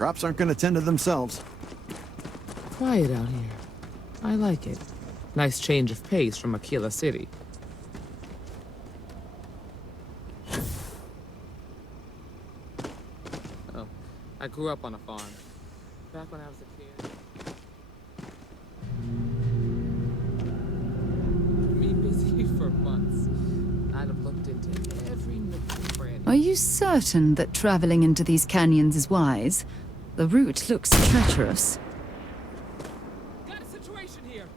Crops aren't gonna tend to themselves. Quiet out here. I like it. Nice change of pace from Aquila City. Oh, I grew up on a farm. Back when I was a kid. Me busy for months. I'd have looked into every nook and cranny. Are you certain that traveling into these canyons is wise? The route looks treacherous. Got a situation here.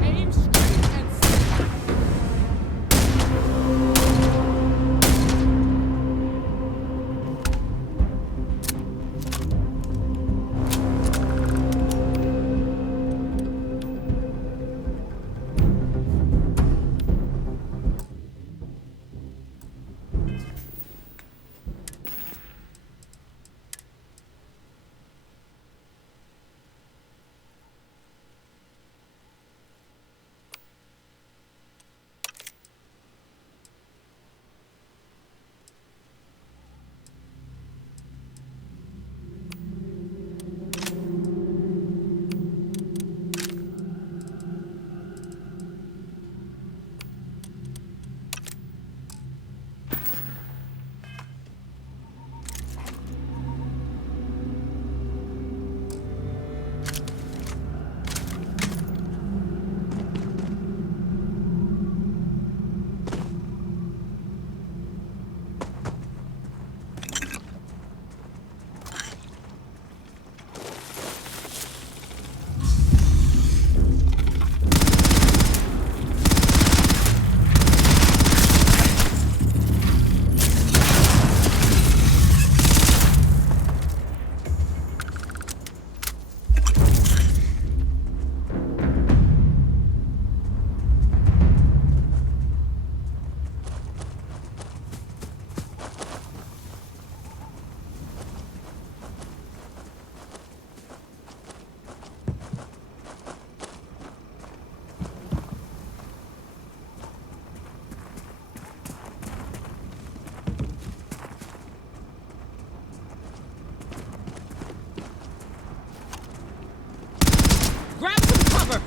Aim straight and set. Grab some cover!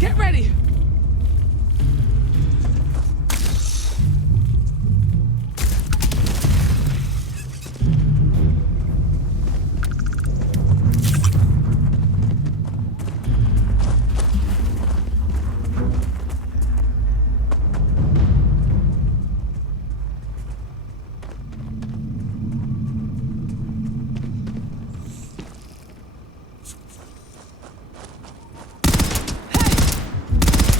Get ready! Hey!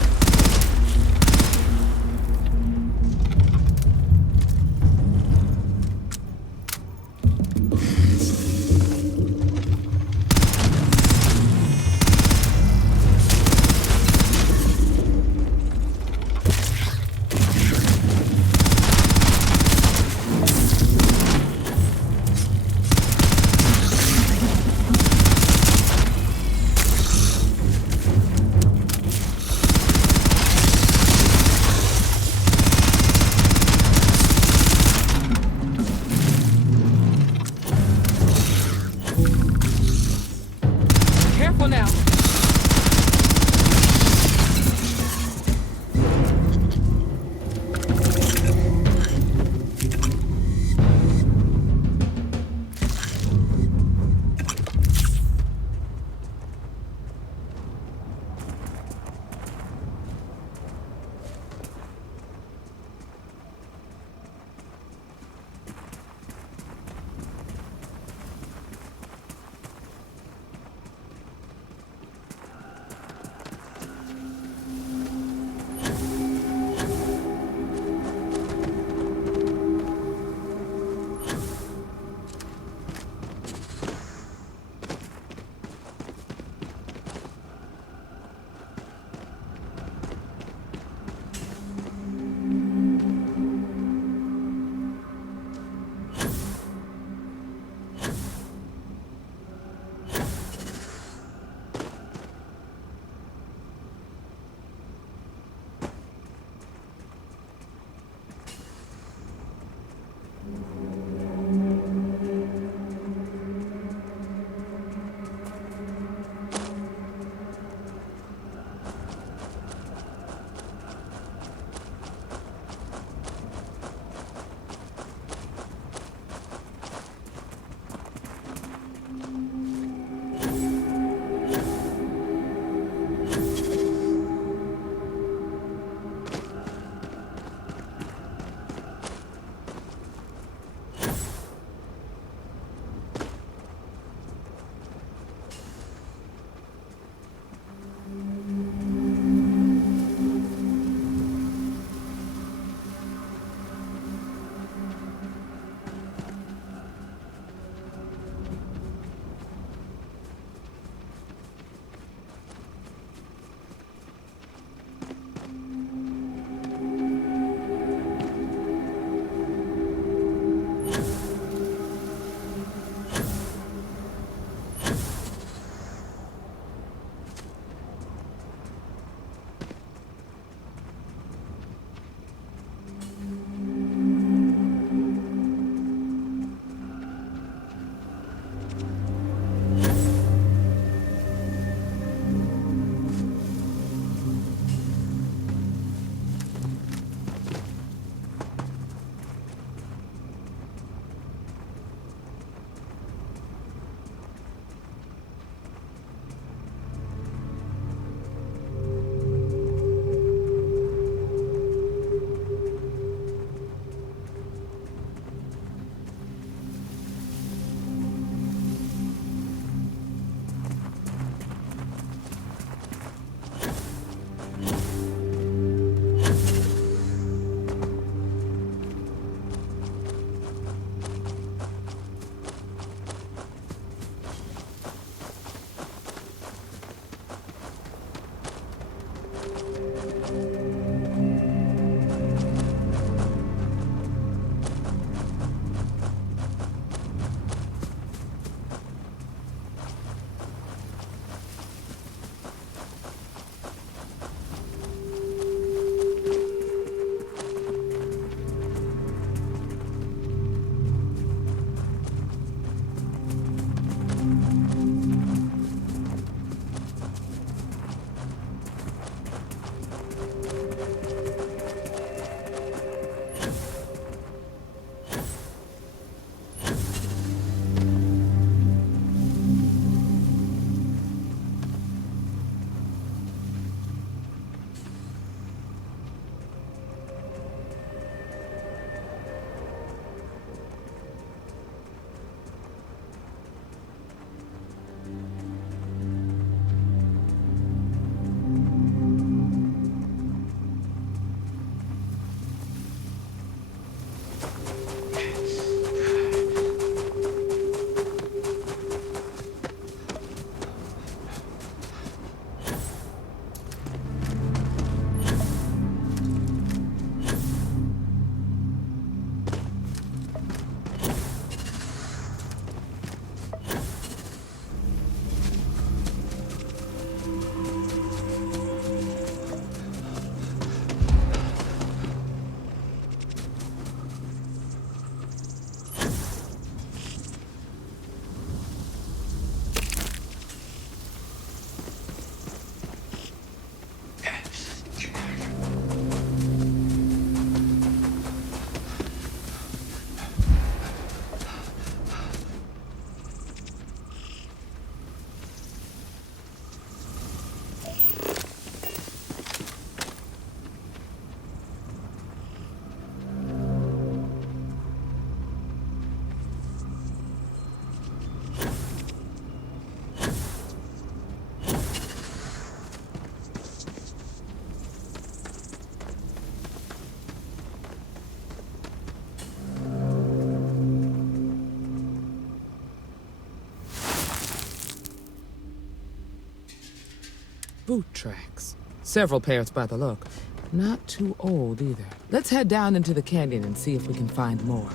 boot tracks. Several pairs by the look. Not too old either. Let's head down into the canyon and see if we can find more.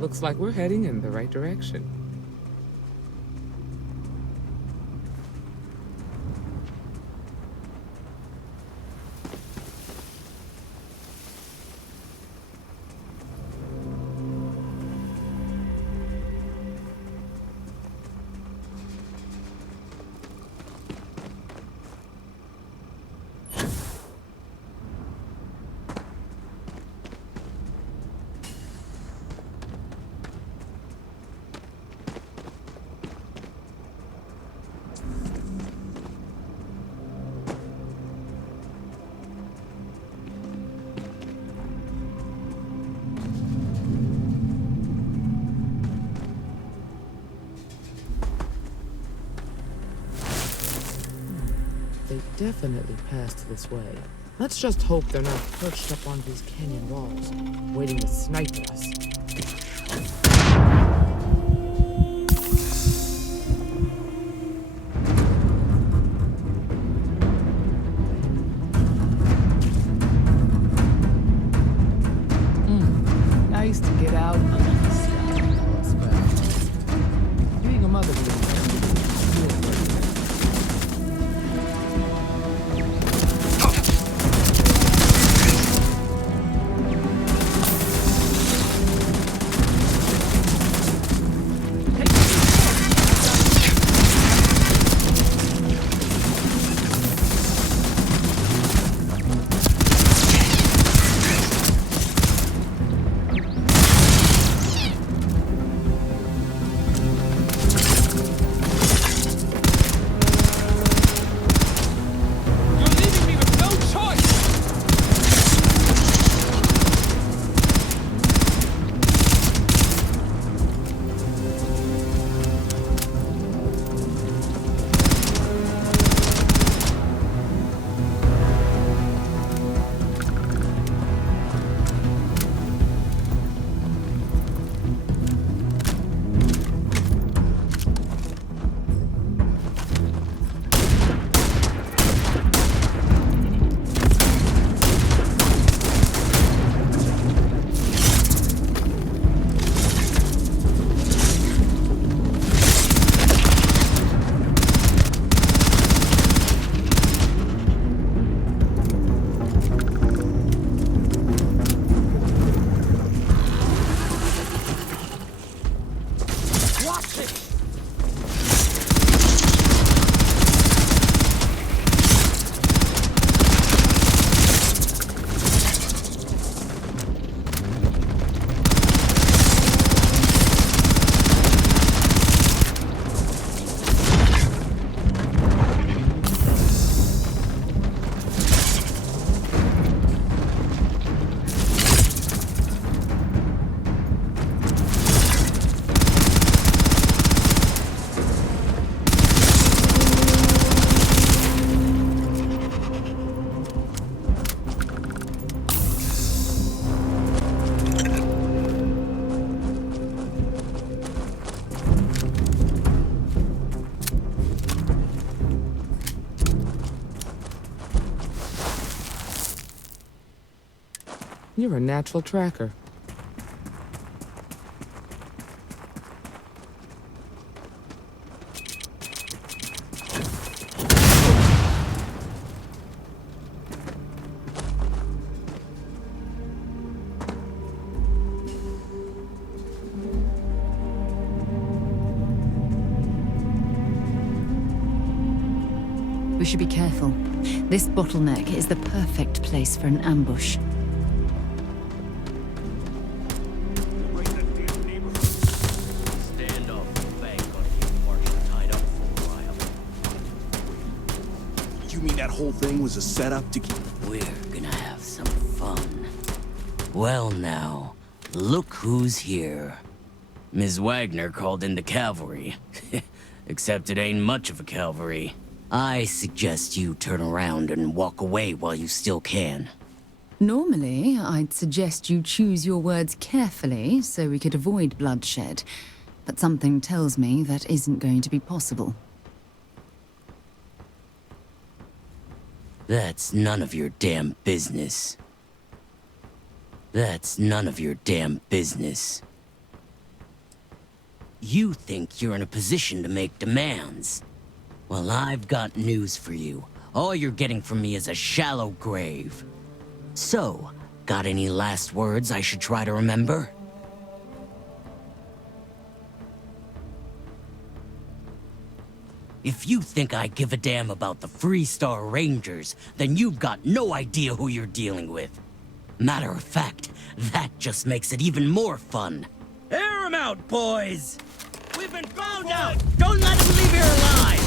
Looks like we're heading in the right direction. They definitely passed this way. Let's just hope they're not perched up on these canyon walls, waiting to snipe us. Nice to get out under the sky for a spell. Being a mother would You're a natural tracker. We should be careful. This bottleneck is the perfect place for an ambush. Stand up, bank gonna keep Marshall tied up for a while. You mean that whole thing was a setup to keep... We're gonna have some fun. Well now, look who's here. Ms. Wagner called in the cavalry. Except it ain't much of a cavalry. I suggest you turn around and walk away while you still can. Normally, I'd suggest you choose your words carefully so we could avoid bloodshed. But something tells me that isn't going to be possible. That's none of your damn business. That's none of your damn business. You think you're in a position to make demands. Well, I've got news for you. All you're getting from me is a shallow grave. So, got any last words I should try to remember? If you think I give a damn about the Freestar Rangers, then you've got no idea who you're dealing with. Matter of fact, that just makes it even more fun. Air 'em out, boys! We've been found out! Don't let them leave here alive!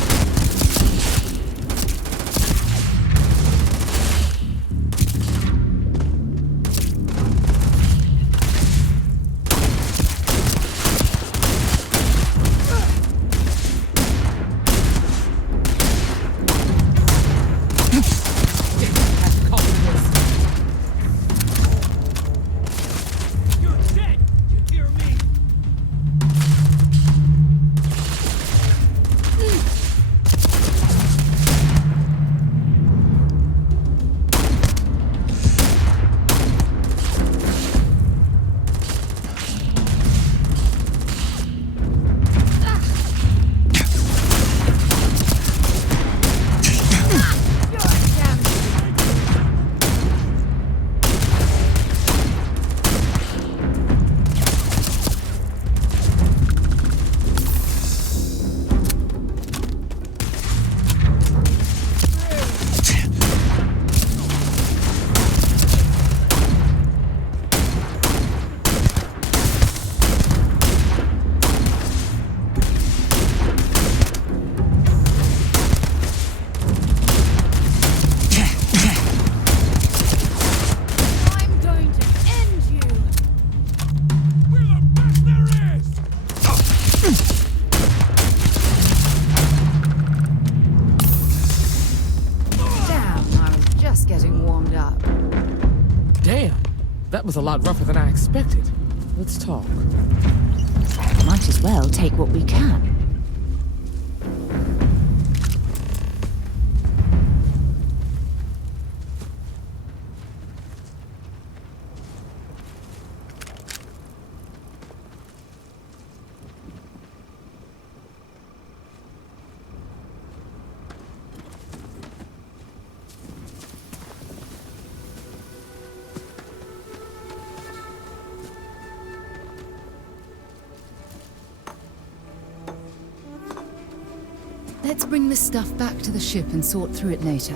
That was a lot rougher than I expected. Let's talk. Might as well take what we can. Let's bring this stuff back to the ship and sort through it later.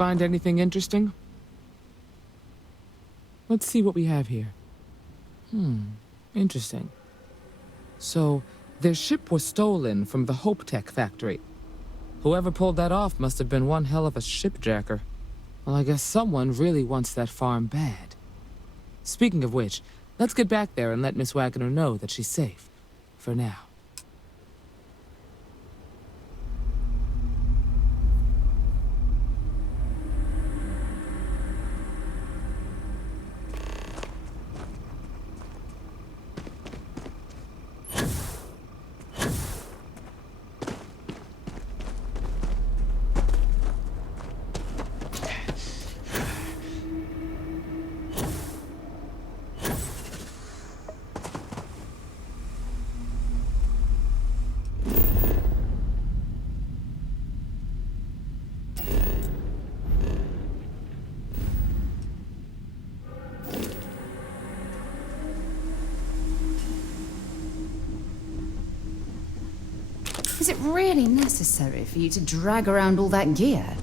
Find anything interesting? Let's see what we have here. Interesting. So, their ship was stolen from the Hope Tech factory. Whoever pulled that off must have been one hell of a shipjacker. Well, I guess someone really wants that farm bad. Speaking of which, let's get back there and let Miss Wagner know that she's safe. For now. Is it really necessary for you to drag around all that gear?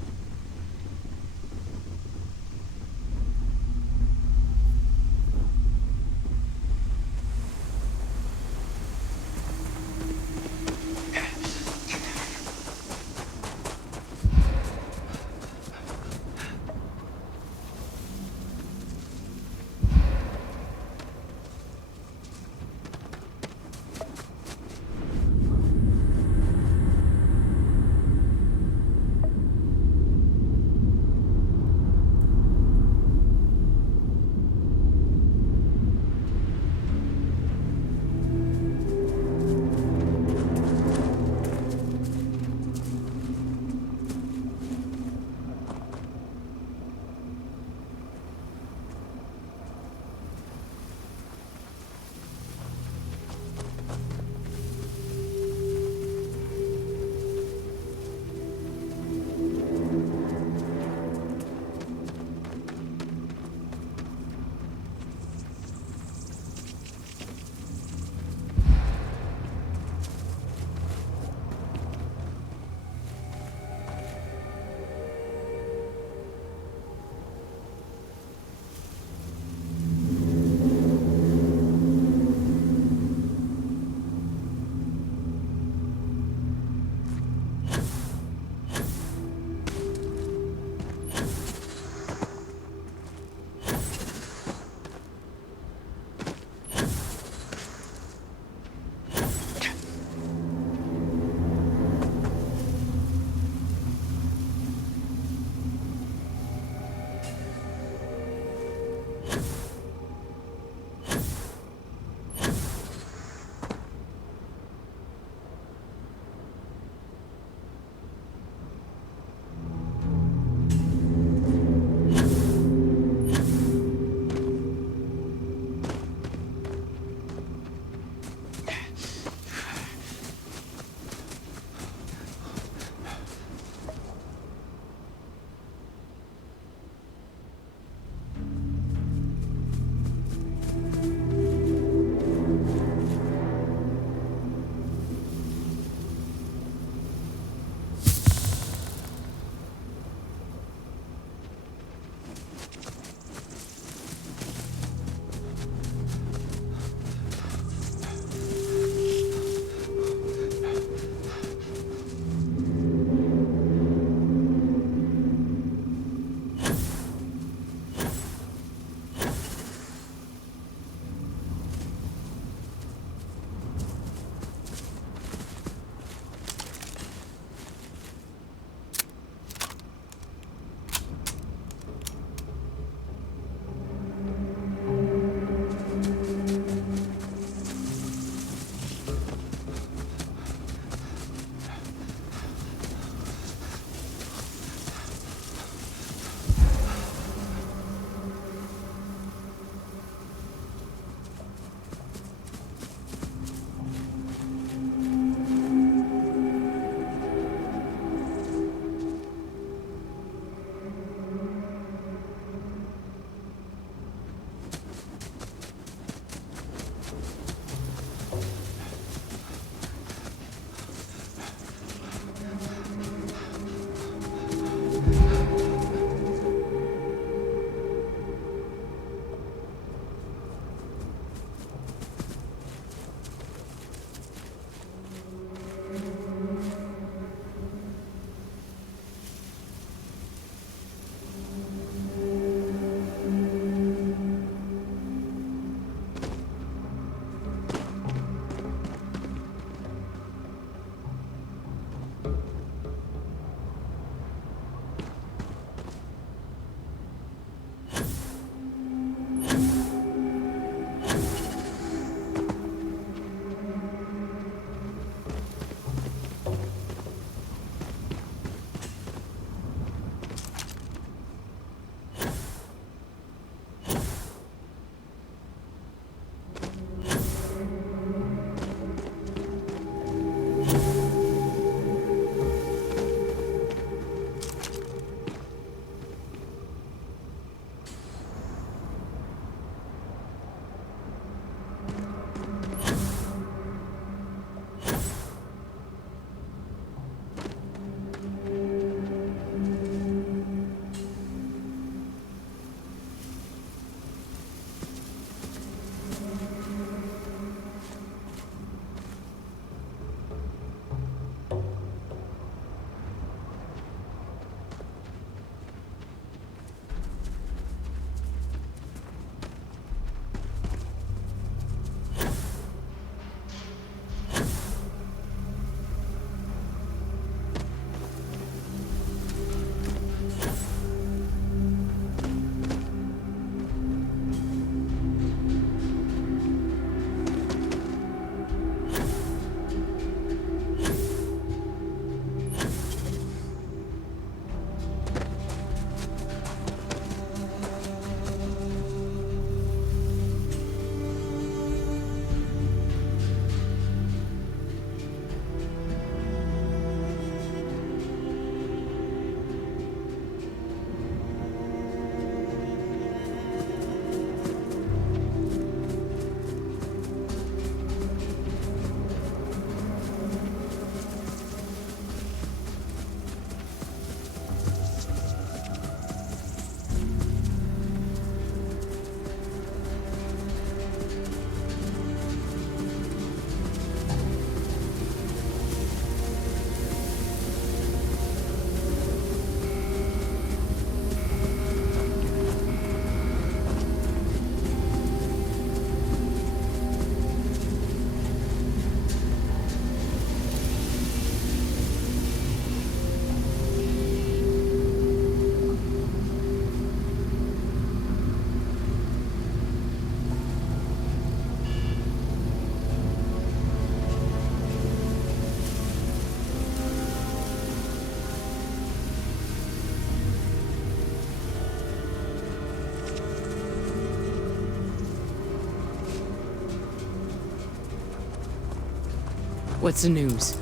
What's the news?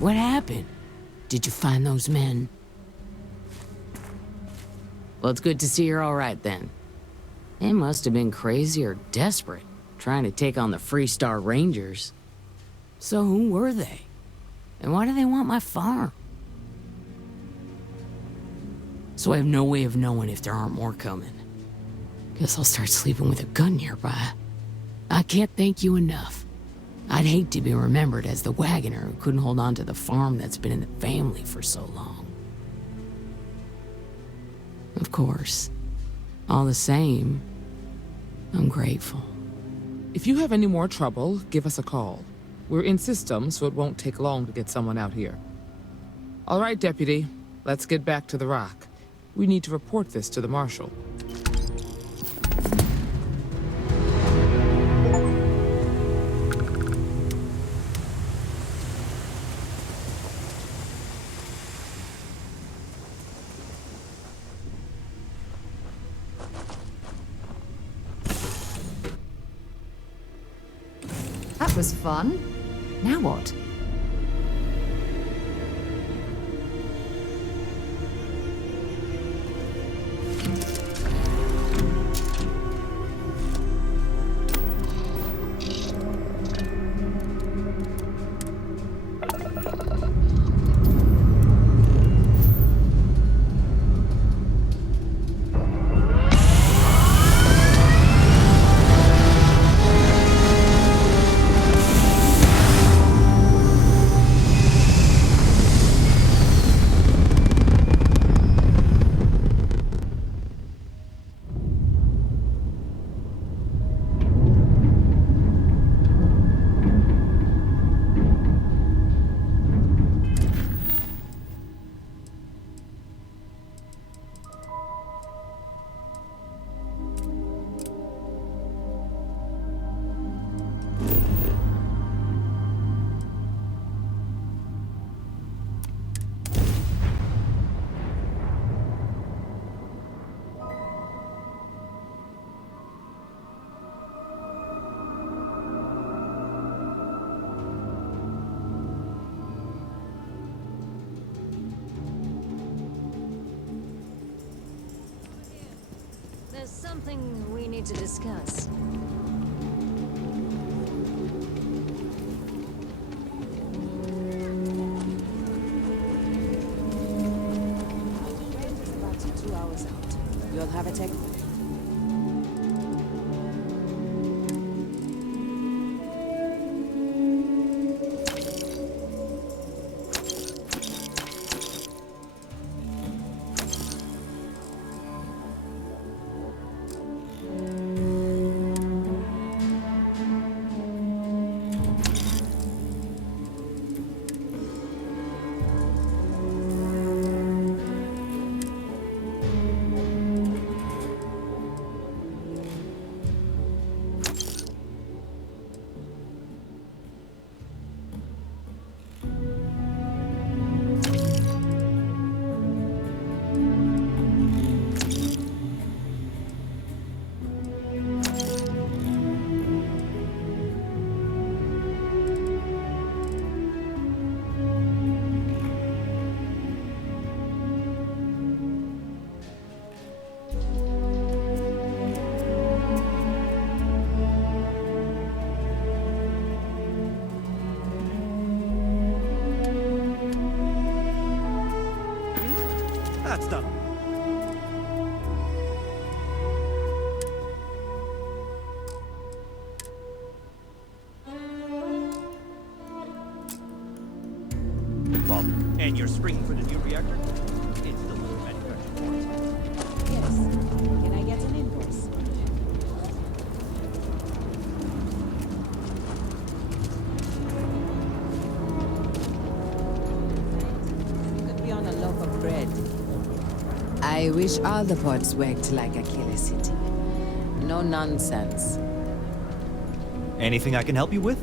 What happened? Did you find those men? Well, it's good to see you're all right then. They must have been crazy or desperate, trying to take on the Freestar Rangers. So who were they? And why do they want my farm? So I have no way of knowing if there aren't more coming. Guess I'll start sleeping with a gun nearby. I can't thank you enough. I'd hate to be remembered as the wagoner who couldn't hold on to the farm that's been in the family for so long. Of course, all the same, I'm grateful. If you have any more trouble, give us a call. We're in system, so it won't take long to get someone out here. All right, Deputy. Let's get back to the rock. We need to report this to the Marshal. That was fun. Now what? There's something we need to discuss. About 2 hours out. You'll have a tech. That's done. Problem. And you're springing for the new reactor? It's the little manufactured warranty. Yes. Can I get an invoice? Could be on a loaf of bread. I wish all the pods worked like a killer city. No nonsense. Anything I can help you with?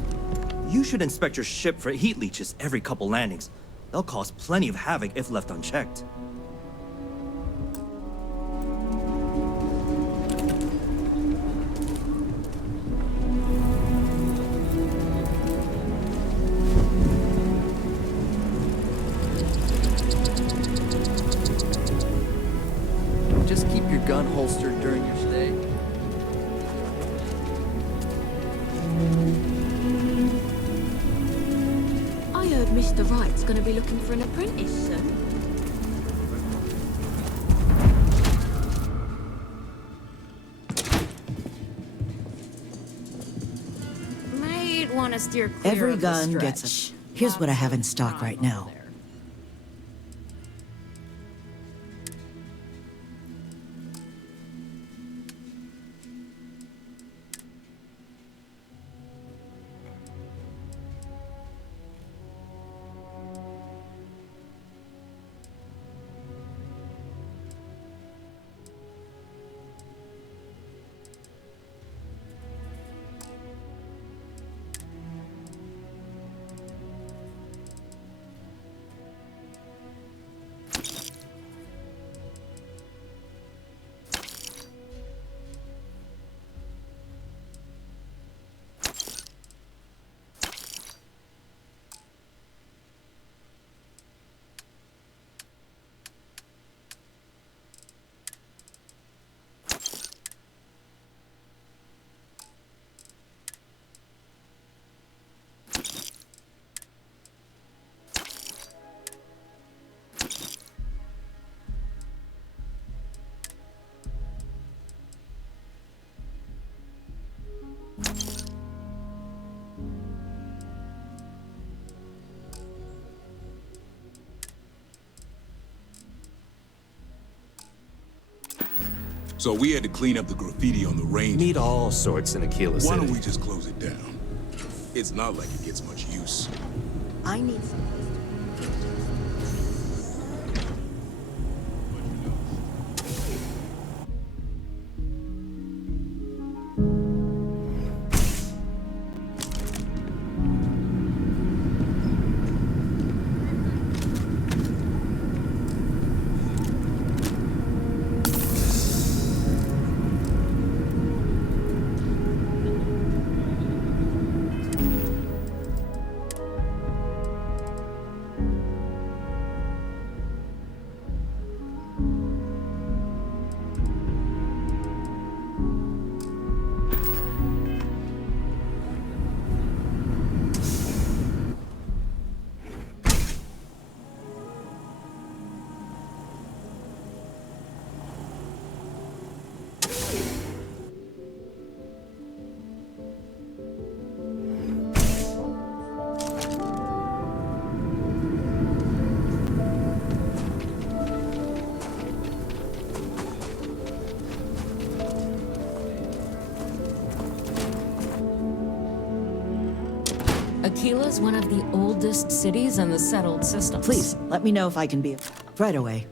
You should inspect your ship for heat leeches every couple landings. They'll cause plenty of havoc if left unchecked. Mr. Wright's gonna be looking for an apprentice soon. Might want to steer clear Every of the gun gets stretch. a... Here's what I have in stock right now. So we had to clean up the graffiti on the range. Need all sorts in Aquila City. Why don't we just close it down? It's not like it gets much use. I need some... Aquila's one of the oldest cities in the settled systems. Please, let me know if I can be... Right away.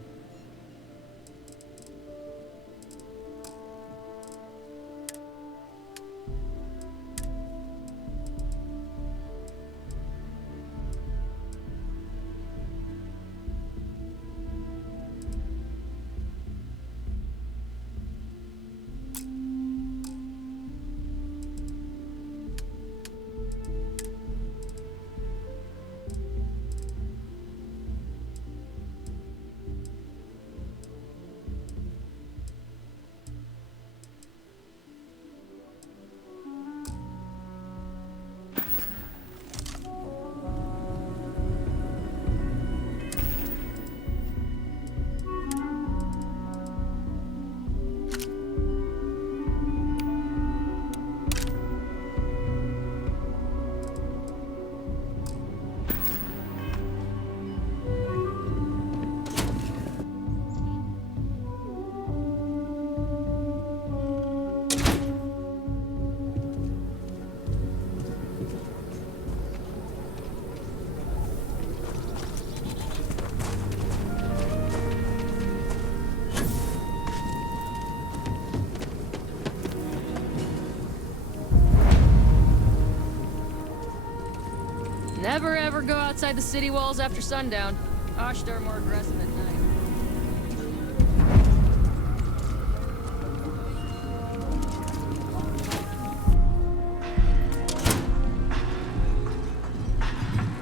Never ever go outside the city walls after sundown. Gosh, they're more aggressive at night.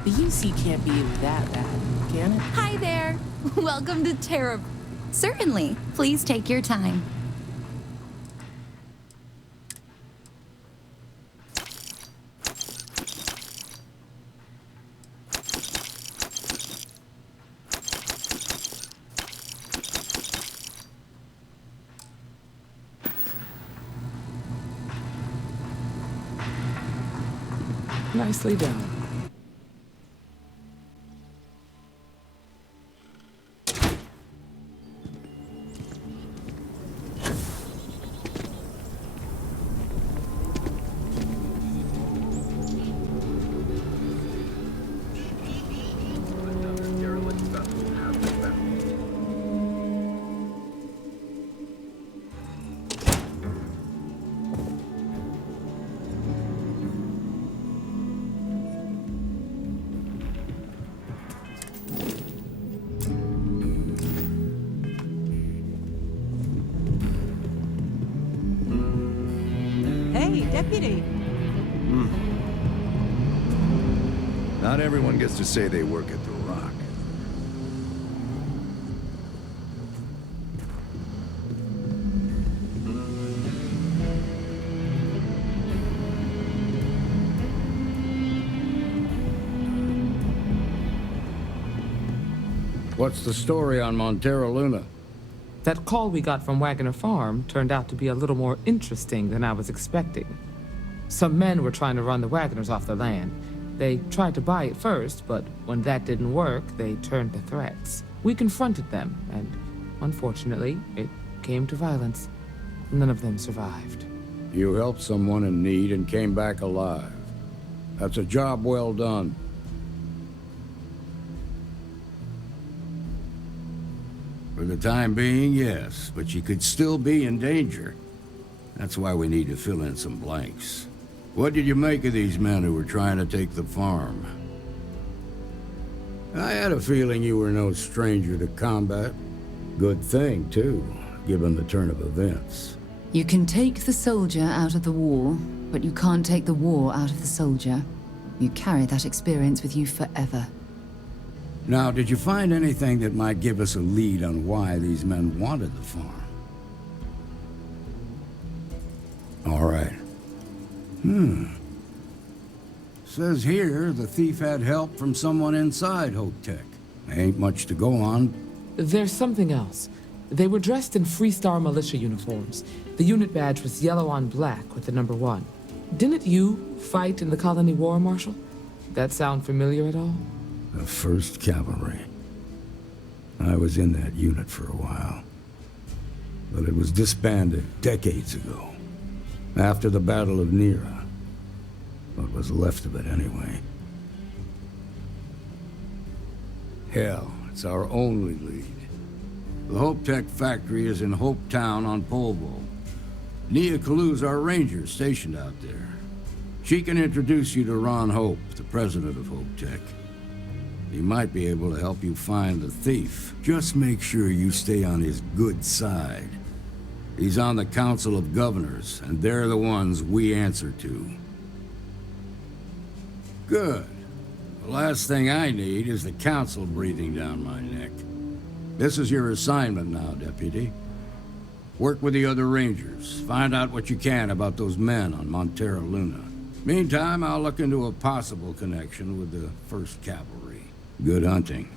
The UC can't be that bad, can it? Hi there. Welcome to Terra. Certainly. Please take your time. Nicely done. Hey, deputy. Not everyone gets to say they work at the Rock. What's the story on Montero Luna? That call we got from Wagner Farm turned out to be a little more interesting than I was expecting. Some men were trying to run the Wagners off the land. They tried to buy it first, but when that didn't work, they turned to threats. We confronted them, and unfortunately, it came to violence. None of them survived. You helped someone in need and came back alive. That's a job well done. For the time being, yes, but you could still be in danger. That's why we need to fill in some blanks. What did you make of these men who were trying to take the farm? I had a feeling you were no stranger to combat. Good thing, too, given the turn of events. You can take the soldier out of the war, but you can't take the war out of the soldier. You carry that experience with you forever. Now, did you find anything that might give us a lead on why these men wanted the farm? All right. Says here the thief had help from someone inside Hope-Tech. Ain't much to go on. There's something else. They were dressed in Freestar militia uniforms. The unit badge was yellow on black with the number 1. Didn't you fight in the Colony War, Marshal? That sound familiar at all? The 1st Cavalry. I was in that unit for a while. But it was disbanded decades ago. After the Battle of Nera. What was left of it, anyway. Hell, it's our only lead. The Hope-Tech factory is in Hope Town on Polvo. Nia Kalu's our ranger stationed out there. She can introduce you to Ron Hope, the president of Hope-Tech. He might be able to help you find the thief. Just make sure you stay on his good side. He's on the Council of Governors, and they're the ones we answer to. Good. The last thing I need is the Council breathing down my neck. This is your assignment now, Deputy. Work with the other Rangers. Find out what you can about those men on Montero Luna. Meantime, I'll look into a possible connection with the 1st Cavalry. Good hunting.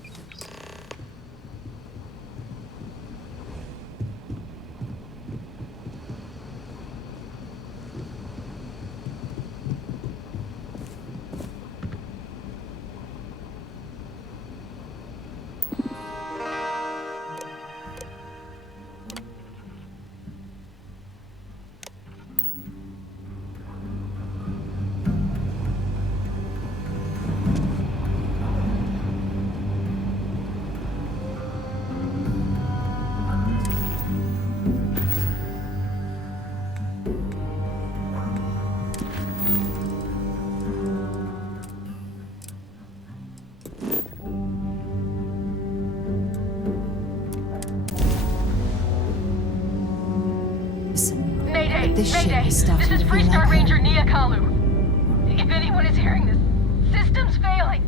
This ship Mayday! is starting This is to feel Freestar like Ranger home. Nia Kalu. If anyone is hearing this, system's failing.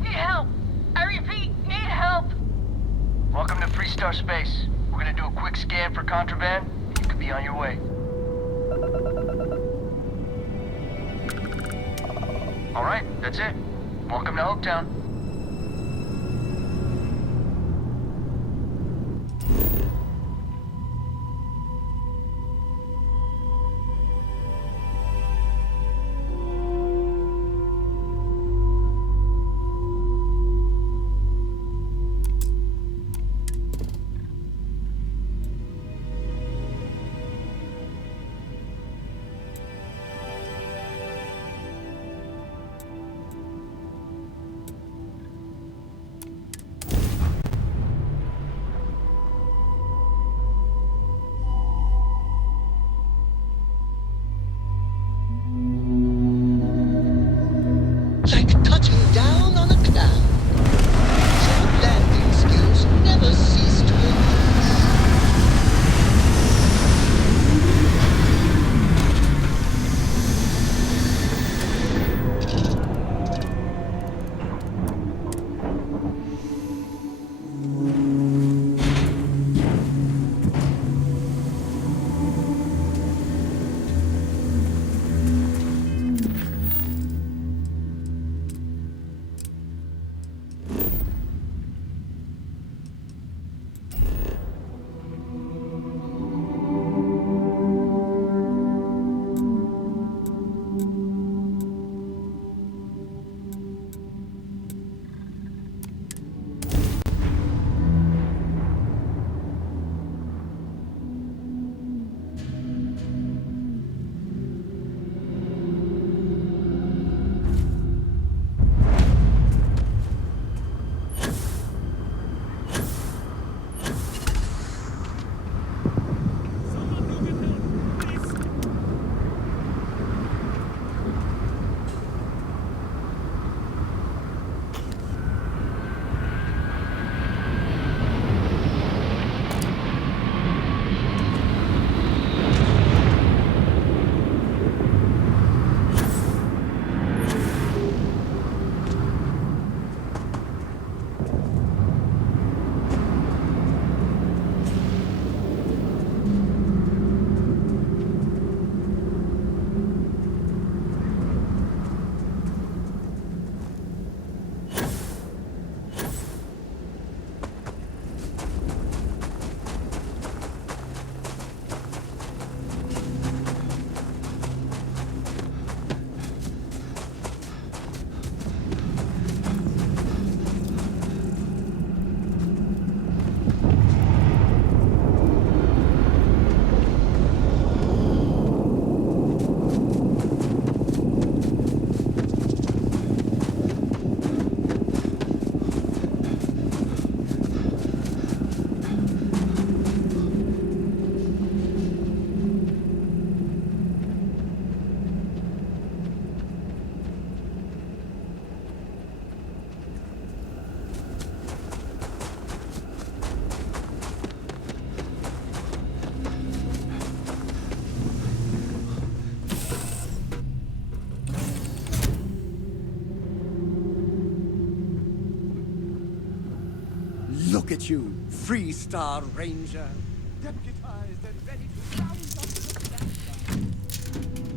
Need help. I repeat, need help. Welcome to Freestar Space. We're gonna do a quick scan for contraband. You could be on your way. All right, that's it. Welcome to Hopetown. like touching down on a cloud. Your landing skills never cease to impress. Look at you, Freestar Ranger, deputized and ready to round up the bad guys.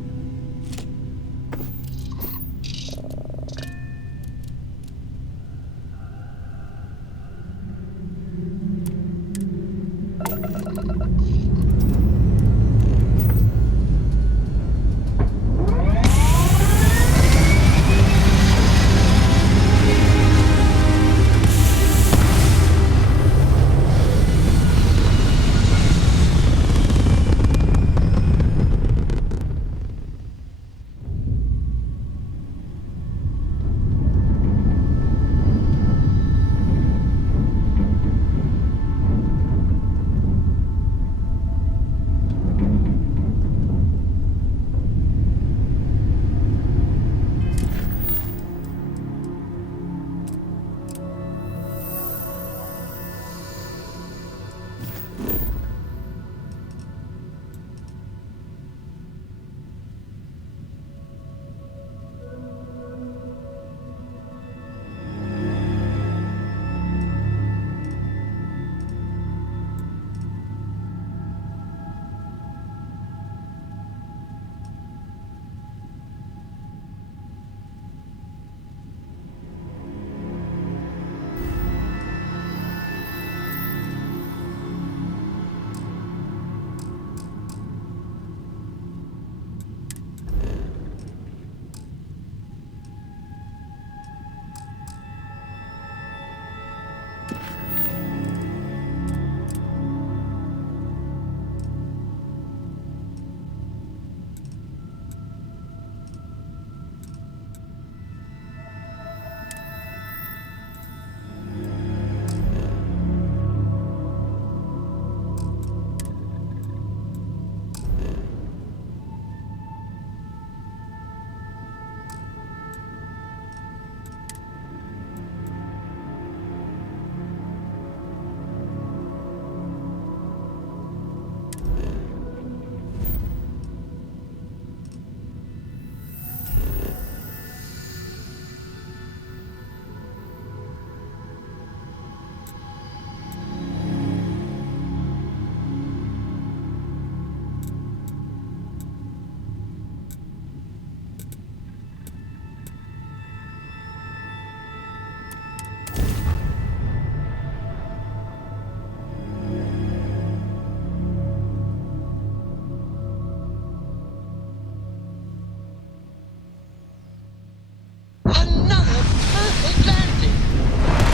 Another perfect landing.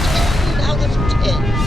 10 out of 10.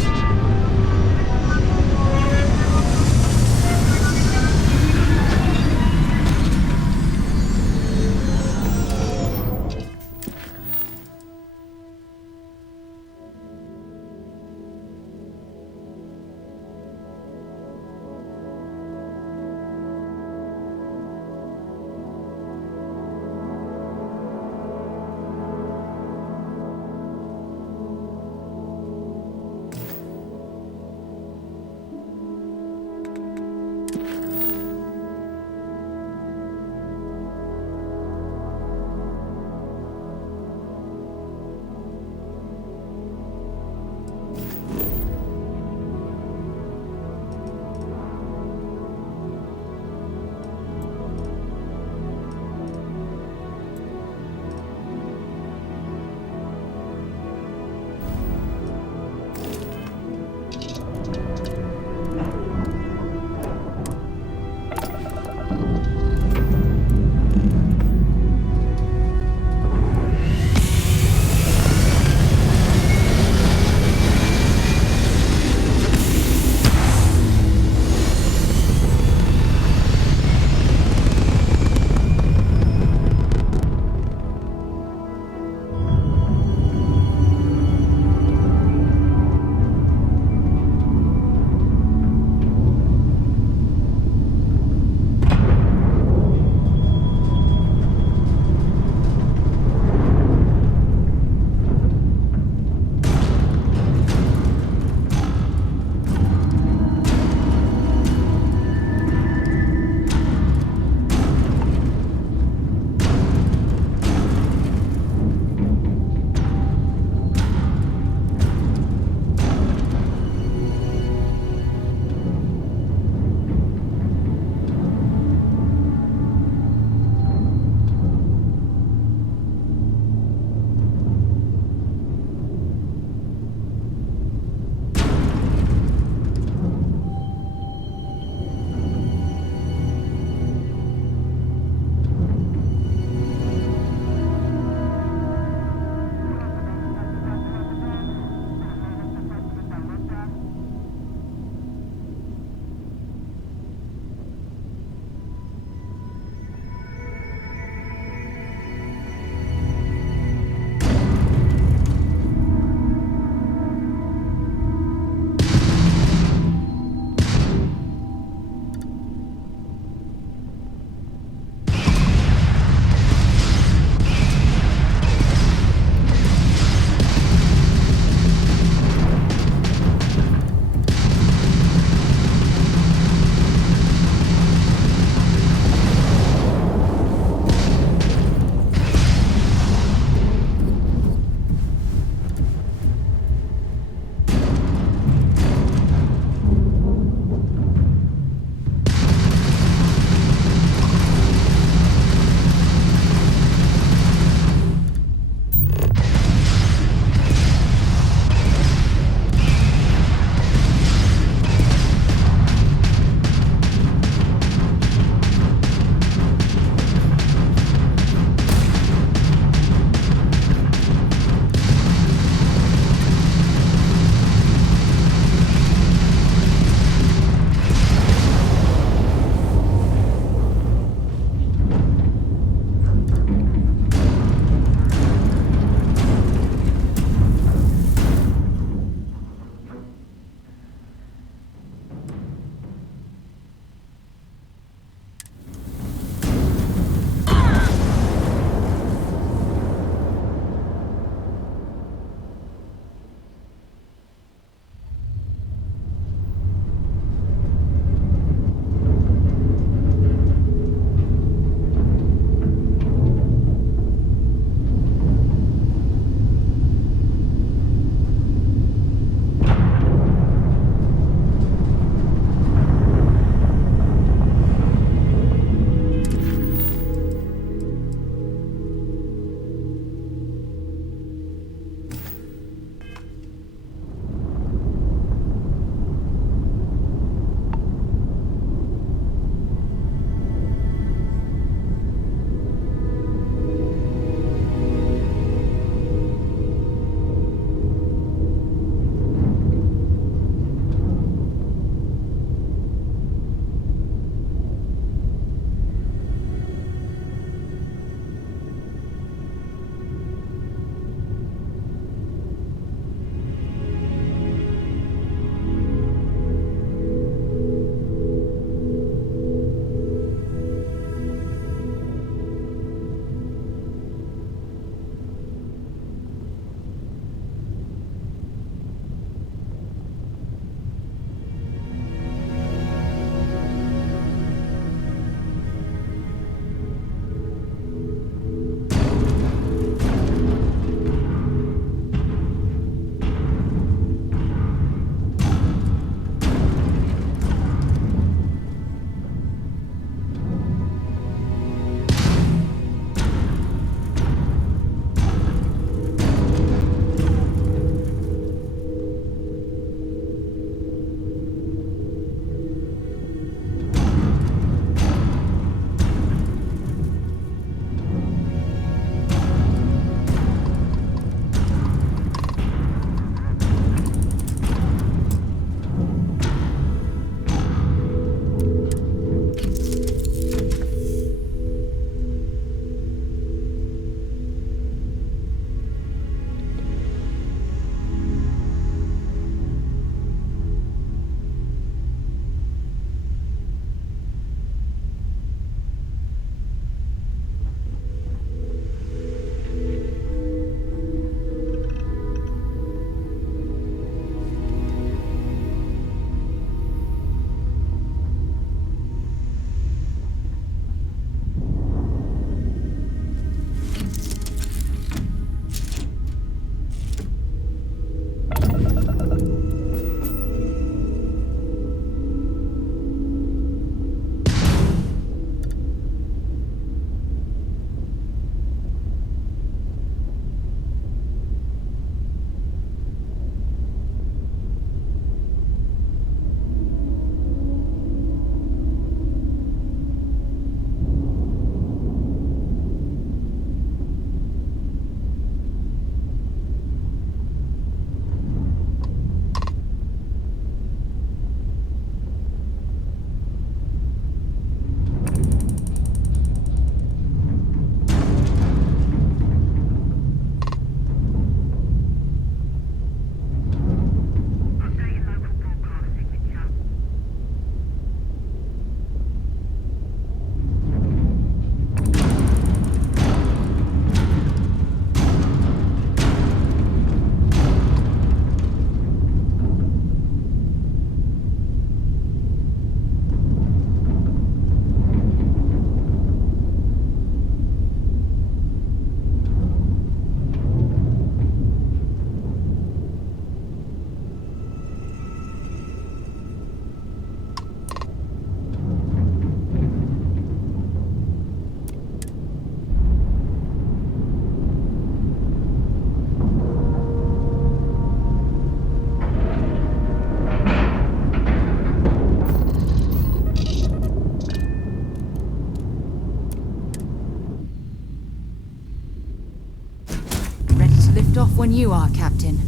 tipped off when you are, Captain.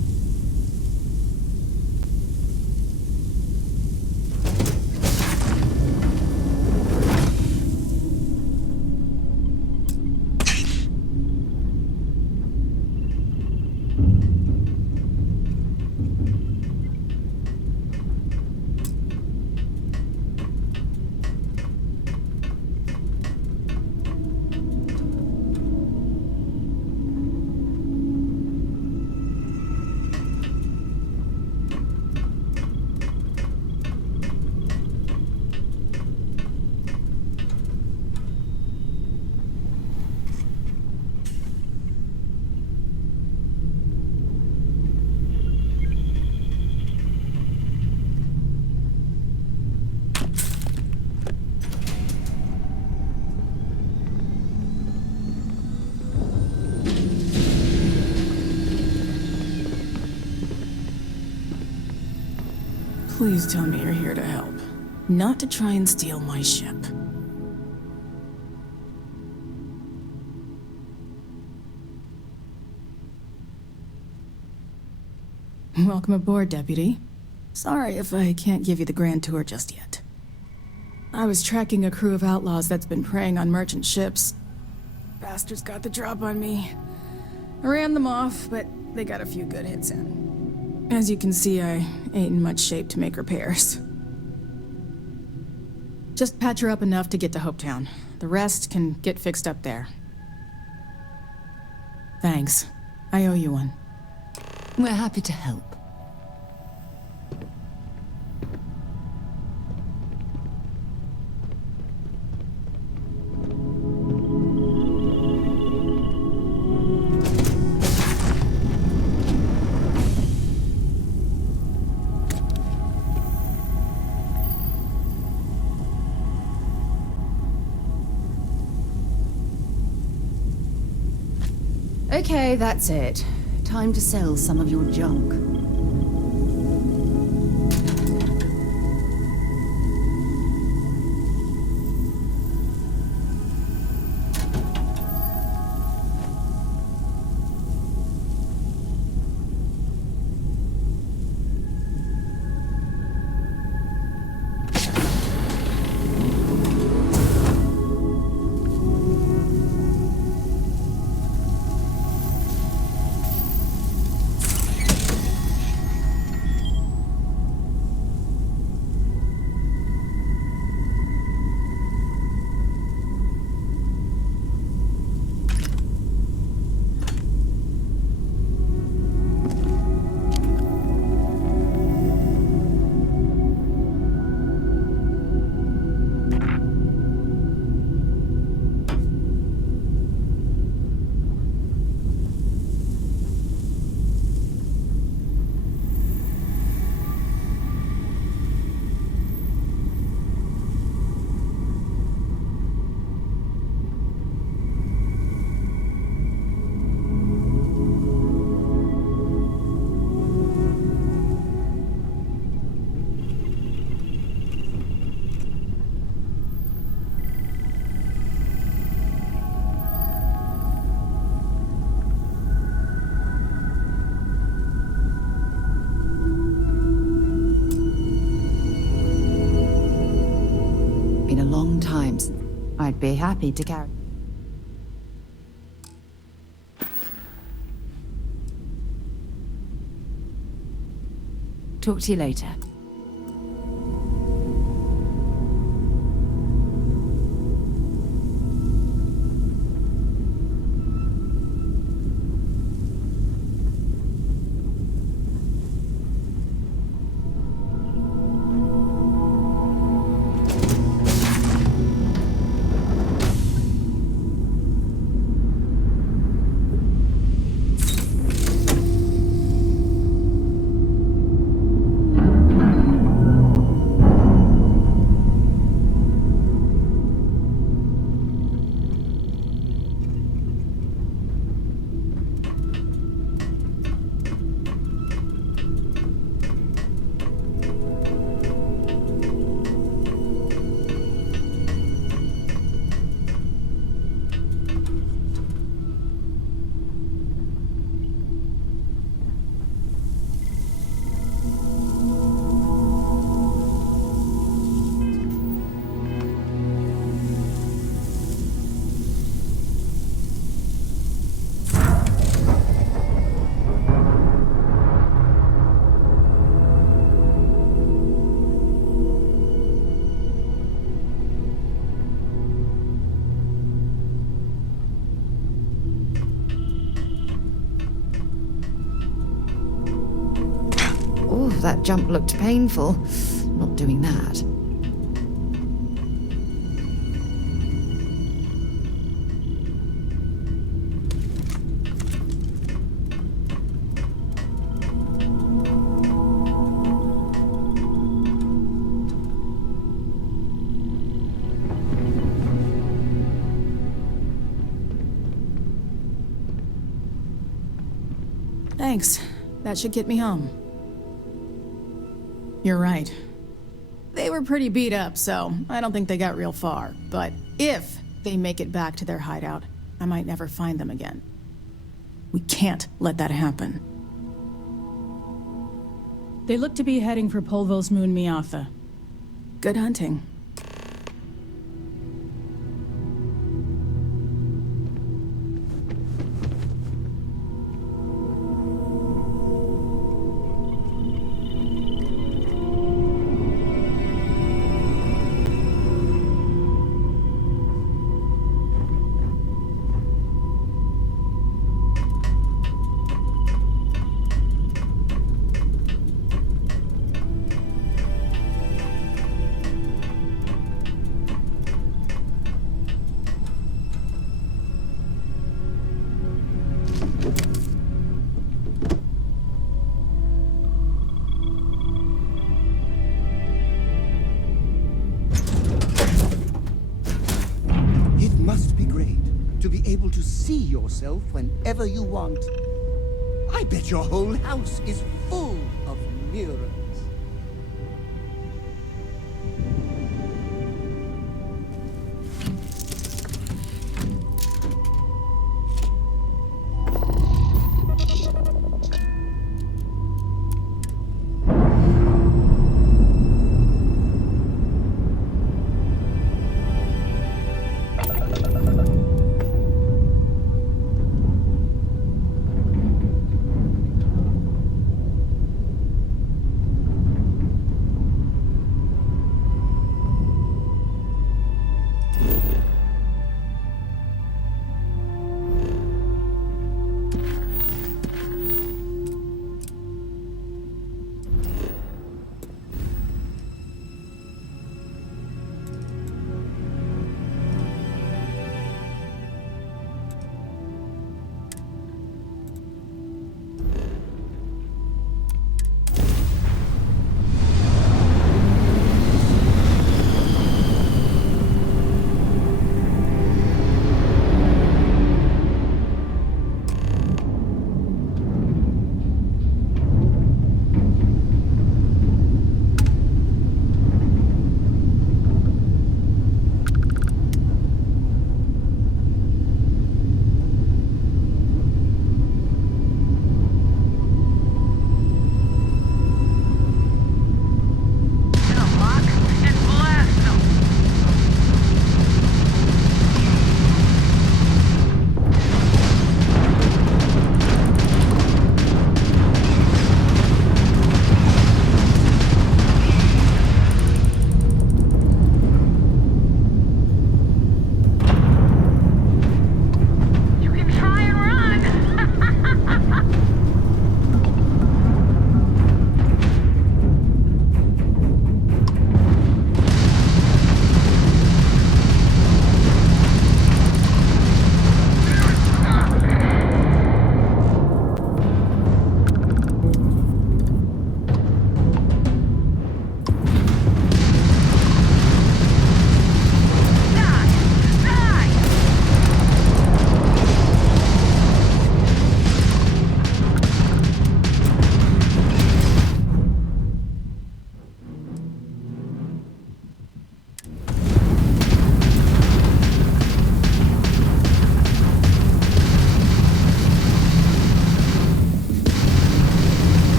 Please tell me you're here to help, not to try and steal my ship. Welcome aboard, Deputy. Sorry if I can't give you the grand tour just yet. I was tracking a crew of outlaws that's been preying on merchant ships. Bastards got the drop on me. I ran them off, but they got a few good hits in. As you can see, I ain't in much shape to make repairs. Just patch her up enough to get to Hopetown. The rest can get fixed up there. Thanks. I owe you one. We're happy to help. Okay, that's it. Time to sell some of your junk. Been a long time since I'd be happy to carry. Talk to you later. that jump looked painful. Not doing that. Thanks. That should get me home. You're right. They were pretty beat up, so I don't think they got real far. But if they make it back to their hideout, I might never find them again. We can't let that happen. They look to be heading for Polvo's moon Miatha. Good hunting. It must be great to be able to see yourself whenever you want. I bet your whole house is full of mirrors.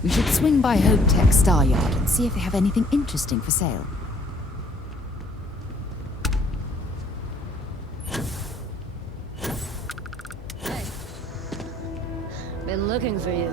We should swing by Hope Tech Star Yard and see if they have anything interesting for sale. Hey. Been looking for you.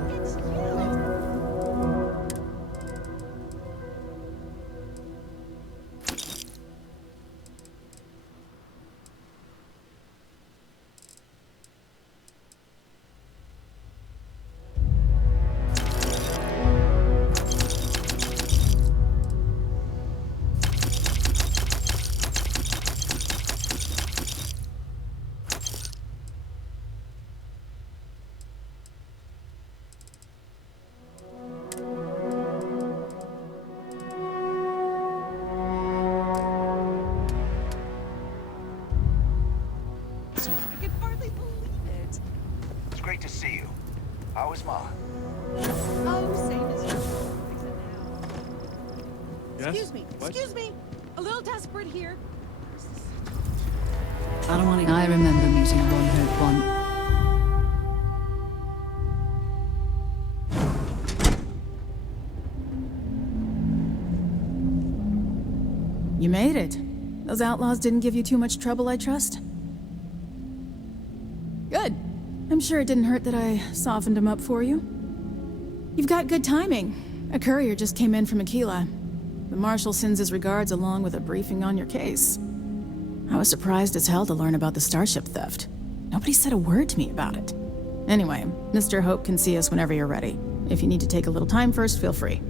I can hardly believe it. It's great to see you. How is Ma? Oh, same as usual. Except now. Yes? Excuse me. What? Excuse me. A little desperate here. I don't want to. I remember meeting Ron Hope once. You made it. Those outlaws didn't give you too much trouble, I trust? Good. I'm sure it didn't hurt that I softened him up for you. You've got good timing. A courier just came in from Aquila. The Marshal sends his regards along with a briefing on your case. I was surprised as hell to learn about the starship theft. Nobody said a word to me about it. Anyway, Mr. Hope can see us whenever you're ready. If you need to take a little time first, feel free.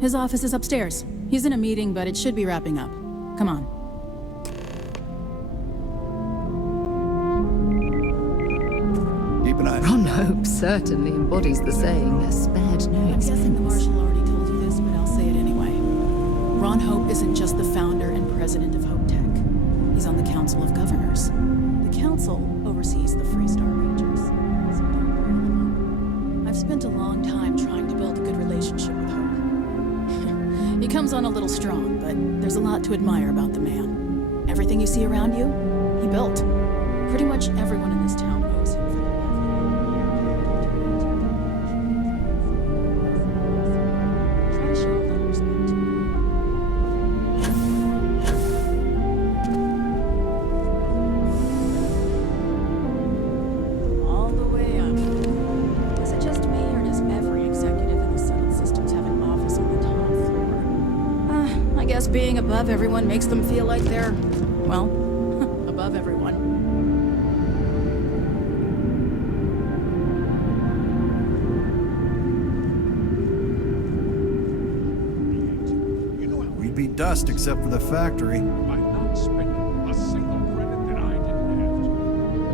His office is upstairs. He's in a meeting, but it should be wrapping up. Come on. Keep an eye. Ron Hope certainly embodies the saying, spared no I'm guessing the expense. Marshal already told you this, but I'll say it anyway. Ron Hope isn't just the founder and president of Hope Tech. He's on the Council of Governors. The Council oversees the Freestar Rangers. So don't pile them up. I've spent a long time trying to build a good relationship with Hope. He comes on a little strong, but there's a lot to admire about the man. Everything you see around you, he built. Pretty much everyone in this town owes him for the lovely. Try to show a little respect. All the way up. Is it just me, or does every executive in the settled systems have an office on the top floor? I guess being above everyone makes them feel like they're, well, above everyone. We'd be dust except for the factory. By not spending a single credit that I didn't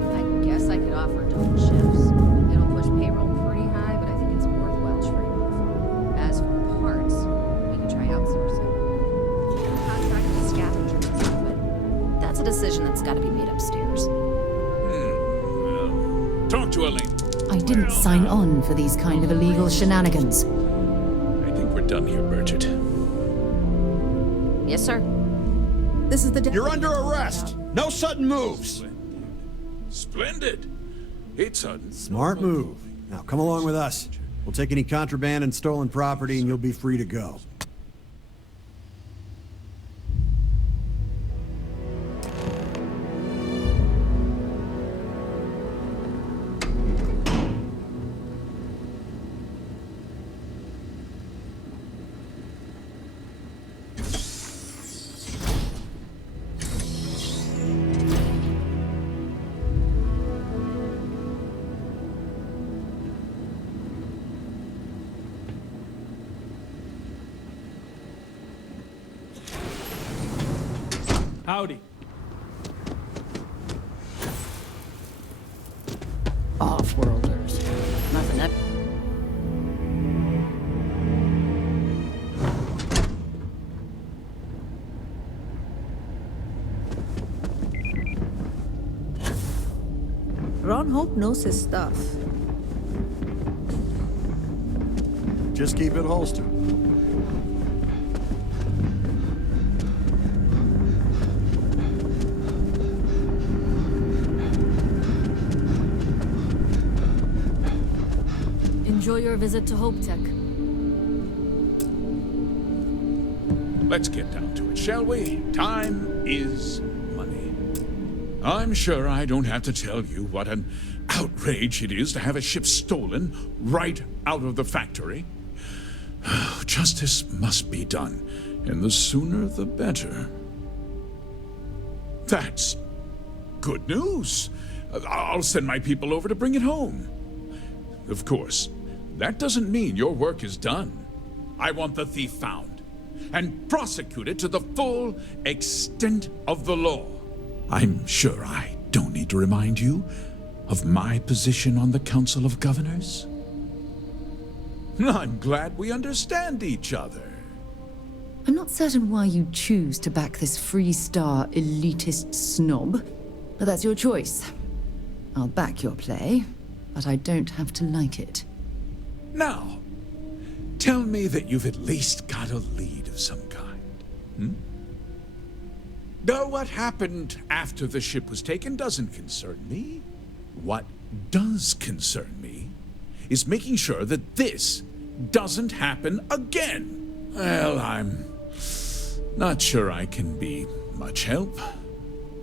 have. I guess I could offer double shifts. It'll push payroll pretty high, but I think it's a worthwhile trade-off. As for parts, we can try outsourcing. Contract to scavengers, but that's a decision that's got to be made upstairs. Well, talk to Elaine. I didn't sign on for these kind of illegal shenanigans. I think we're done here, Bridget. Yes, sir. This is the You're under arrest. No sudden moves. Splendid. It's sudden. Smart move. Now come along with us. We'll take any contraband and stolen property and you'll be free to go. Howdy. Off-worlders. Nothing up. Ron Hope knows his stuff. Just keep it holstered. enjoy your visit to Hope Tech. Let's get down to it, shall we? Time is money. I'm sure I don't have to tell you what an outrage it is to have a ship stolen right out of the factory. Justice must be done, and the sooner the better. That's good news. I'll send my people over to bring it home. Of course, that doesn't mean your work is done. I want the thief found and prosecuted to the full extent of the law. I'm sure I don't need to remind you of my position on the Council of Governors. I'm glad we understand each other. I'm not certain why you choose to back this Freestar elitist snob, but that's your choice. I'll back your play, but I don't have to like it. Now, tell me that you've at least got a lead of some kind. Though what happened after the ship was taken doesn't concern me. What does concern me is making sure that this doesn't happen again. Well, I'm not sure I can be much help,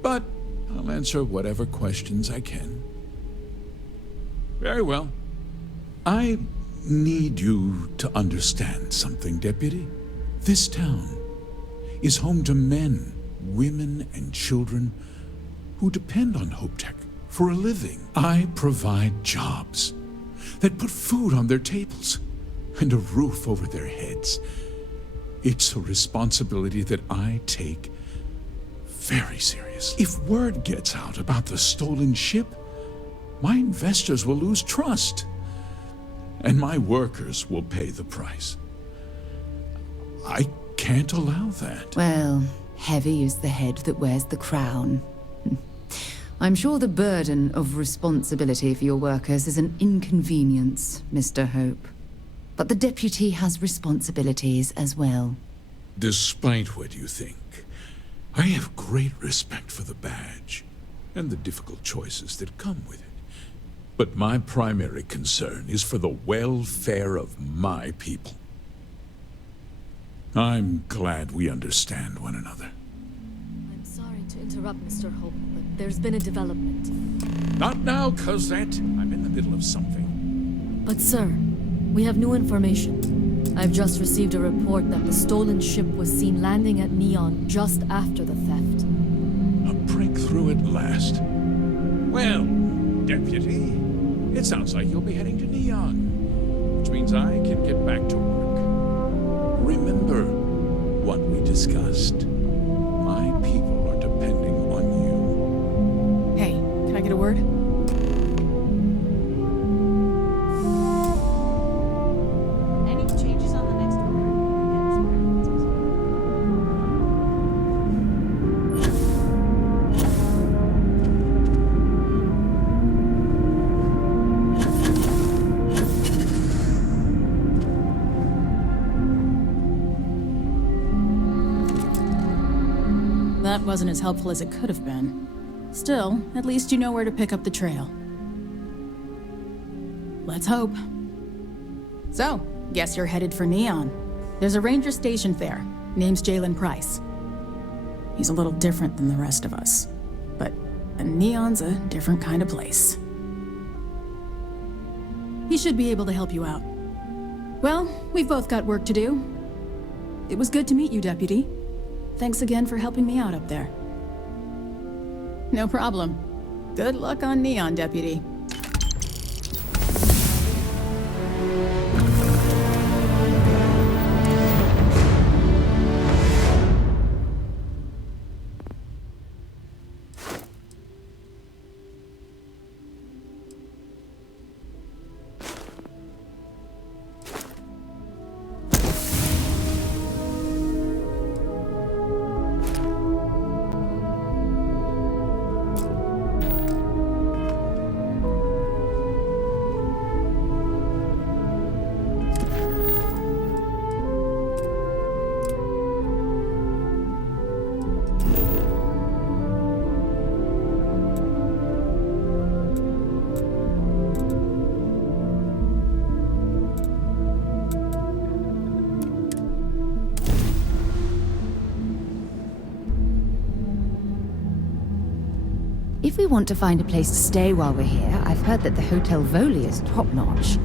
but I'll answer whatever questions I can. Very well. I need you to understand something, Deputy. This town is home to men, women, and children who depend on Hope Tech for a living. I provide jobs that put food on their tables and a roof over their heads. It's a responsibility that I take very serious. If word gets out about the stolen ship, my investors will lose trust, and my workers will pay the price. I can't allow that. Well, heavy is the head that wears the crown. I'm sure the burden of responsibility for your workers is an inconvenience, Mr. Hope. But the deputy has responsibilities as well. Despite what you think, I have great respect for the badge and the difficult choices that come with it. But my primary concern is for the welfare of my people. I'm glad we understand one another. I'm sorry to interrupt, Mr. Hope, but there's been a development. Not now, Cosette. I'm in the middle of something. But sir, we have new information. I've just received a report that the stolen ship was seen landing at Neon just after the theft. A breakthrough at last. Well, Deputy, it sounds like you'll be heading to Neon, which means I can get back to work. Remember what we discussed. My people are depending on you. Hey, can I get a word? Any changes on the next That wasn't as helpful as it could have been. Still, at least you know where to pick up the trail. Let's hope. So, guess you're headed for Neon. There's a ranger stationed there. Name's Jalen Price. He's a little different than the rest of us. But Neon's a different kind of place. He should be able to help you out. Well, we've both got work to do. It was good to meet you, Deputy. Thanks again for helping me out up there. No problem. Good luck on Neon, Deputy. If we want to find a place to stay while we're here, I've heard that the Hotel Voli is top-notch.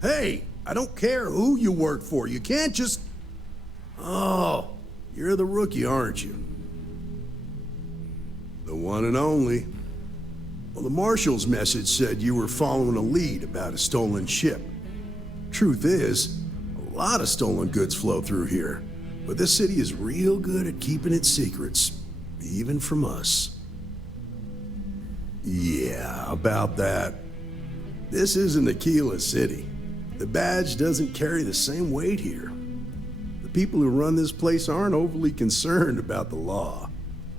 Hey, I don't care who you work for. You can't just... Oh, you're the rookie, aren't you? The one and only. Well, the Marshal's message said you were following a lead about a stolen ship. Truth is, a lot of stolen goods flow through here, but this city is real good at keeping its secrets, even from us. Yeah, about that. This isn't Aquila City. The badge doesn't carry the same weight here. The people who run this place aren't overly concerned about the law.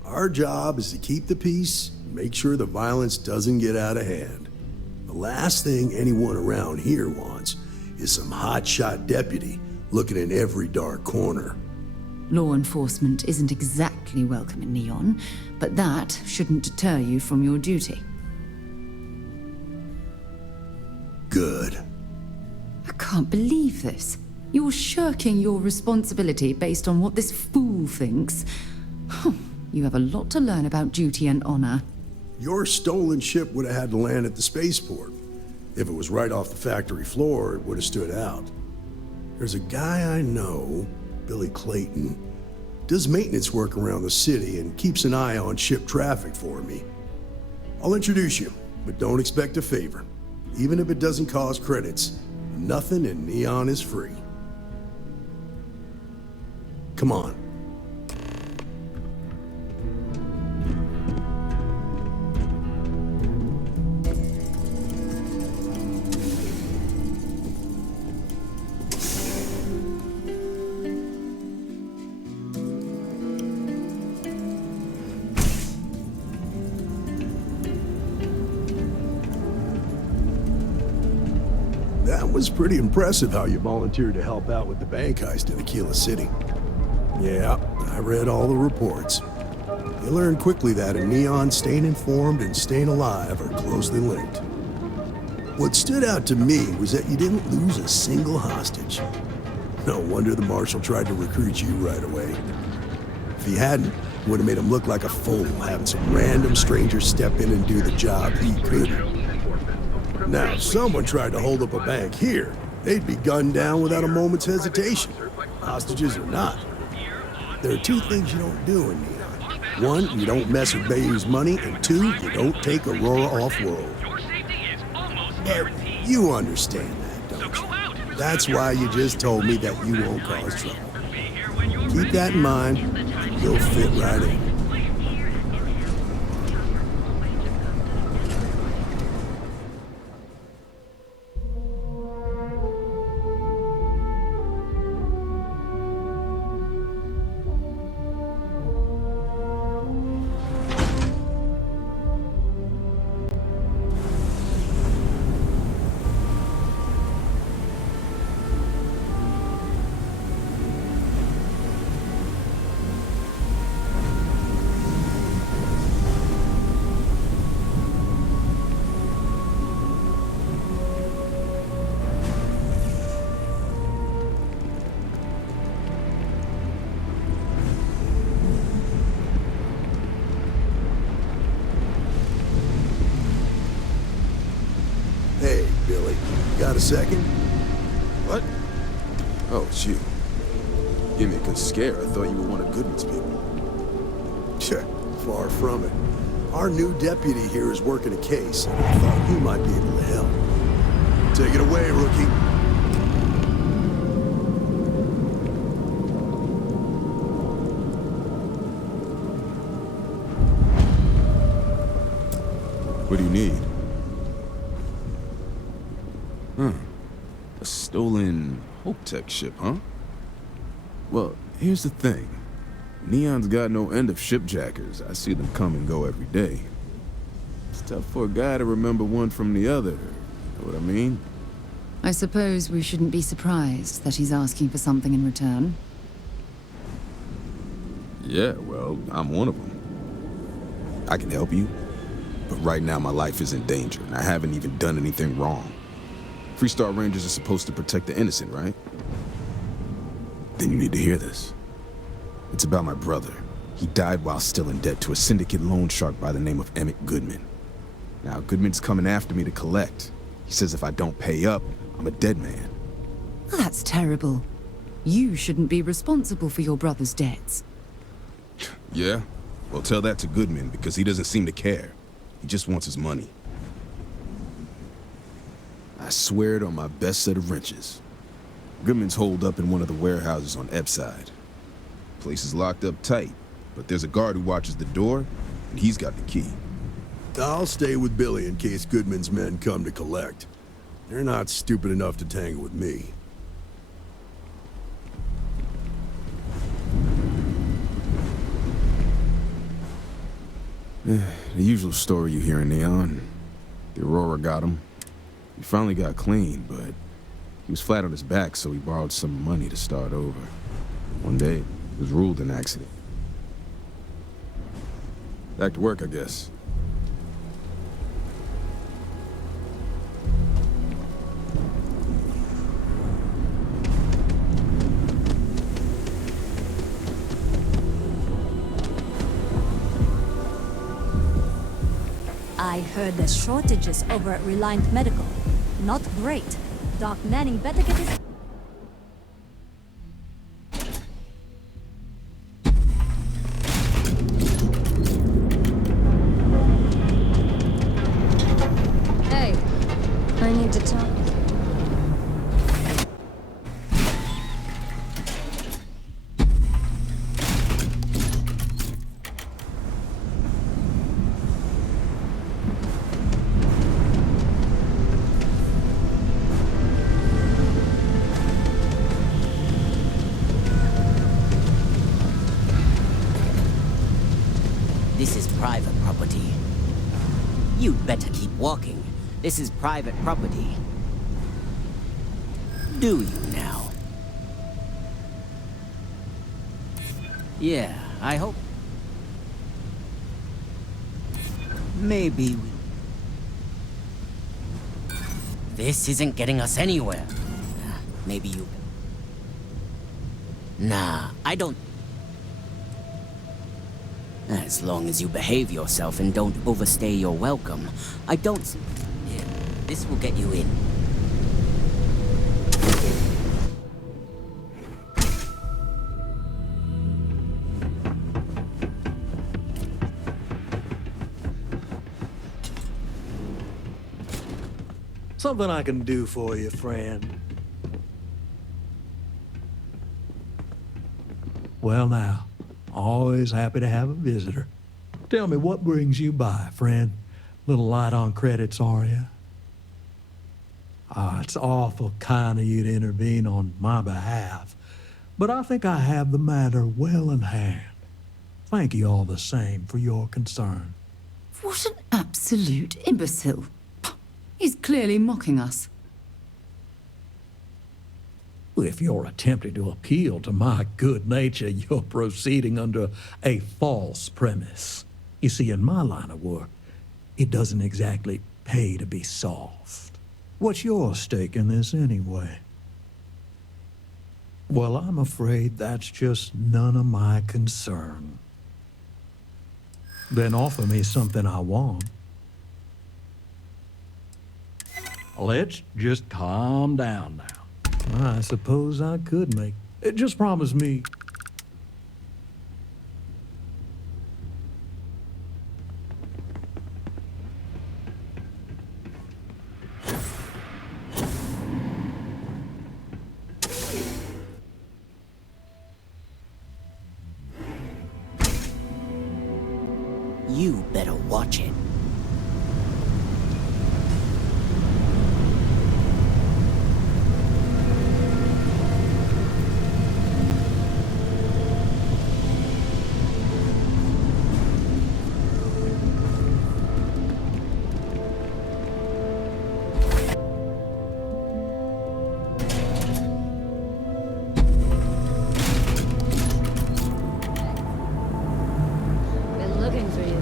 Our job is to keep the peace, make sure the violence doesn't get out of hand. The last thing anyone around here wants is some hotshot deputy looking in every dark corner. Law enforcement isn't exactly welcome in Neon, but that shouldn't deter you from your duty. Good. I can't believe this. You're shirking your responsibility based on what this fool thinks. You have a lot to learn about duty and honor. Your stolen ship would have had to land at the spaceport. If it was right off the factory floor, it would have stood out. There's a guy I know, Billy Clayton, does maintenance work around the city and keeps an eye on ship traffic for me. I'll introduce you, but don't expect a favor. Even if it doesn't cause credits, nothing in Neon is free. Come on. That was pretty impressive how you volunteered to help out with the bank heist in Aquila City. Yeah, I read all the reports. You learn quickly that in Neon, staying informed and staying alive are closely linked. What stood out to me was that you didn't lose a single hostage. No wonder the Marshal tried to recruit you right away. If he hadn't, it would have made him look like a fool, having some random stranger step in and do the job he couldn't. Now, if someone tried to hold up a bank here, they'd be gunned down without a moment's hesitation, hostages or not. There are two things you don't do in Neon. One, you don't mess with Bayou's money, and two, you don't take Aurora off-world. But you understand that, don't you? That's why you just told me that you won't cause trouble. Keep that in mind, you'll fit right in. Hey, Billy, got a second? What? Oh, it's you. Give me a good scare. I thought you were one of Goodman's people. Far from it. Our new deputy here is working a case, and I thought you might be able to help. Take it away, rookie. What do you need? A stolen Hope Tech ship, huh? Well, here's the thing. Neon's got no end of shipjackers. I see them come and go every day. It's tough for a guy to remember one from the other. Know what I mean? I suppose we shouldn't be surprised that he's asking for something in return. Yeah, well, I'm one of them. I can help you, but right now my life is in danger, and I haven't even done anything wrong. Freestar Rangers are supposed to protect the innocent, right? Then you need to hear this. It's about my brother. He died while still in debt to a syndicate loan shark by the name of Emmett Goodman. Now, Goodman's coming after me to collect. He says if I don't pay up, I'm a dead man. That's terrible. You shouldn't be responsible for your brother's debts. Yeah? Well, tell that to Goodman, because he doesn't seem to care. He just wants his money. I swear it on my best set of wrenches. Goodman's holed up in one of the warehouses on Epside. Place is locked up tight, but there's a guard who watches the door, and he's got the key. I'll stay with Billy in case Goodman's men come to collect. They're not stupid enough to tangle with me. The usual story you hear in Neon. The Aurora got him. He finally got clean, but he was flat on his back, so he borrowed some money to start over. One day, it was ruled an accident. Back to work, I guess. I heard there's shortages over at Reliant Medical. Not great. Doc Manning better get his... Hey, I need to talk. This is private property. You'd better keep walking. This is private property. Do you now? Yeah, I hope. Maybe we... This isn't getting us anywhere. Maybe you... Nah, I don't... As long as you behave yourself and don't overstay your welcome, I don't... Yeah, this will get you in. Something I can do for you, friend. Well now, always happy to have a visitor. Tell me, what brings you by, friend? Little light on credits, are you? Ah, it's awful kind of you to intervene on my behalf, but I think I have the matter well in hand. Thank you all the same for your concern. What an absolute imbecile. He's clearly mocking us. If you're attempting to appeal to my good nature, you're proceeding under a false premise. You see, in my line of work, it doesn't exactly pay to be soft. What's your stake in this anyway? Well, I'm afraid that's just none of my concern. Then offer me something I want. Let's just calm down now. I suppose I could make... Just promise me... You better watch it. Been looking for you.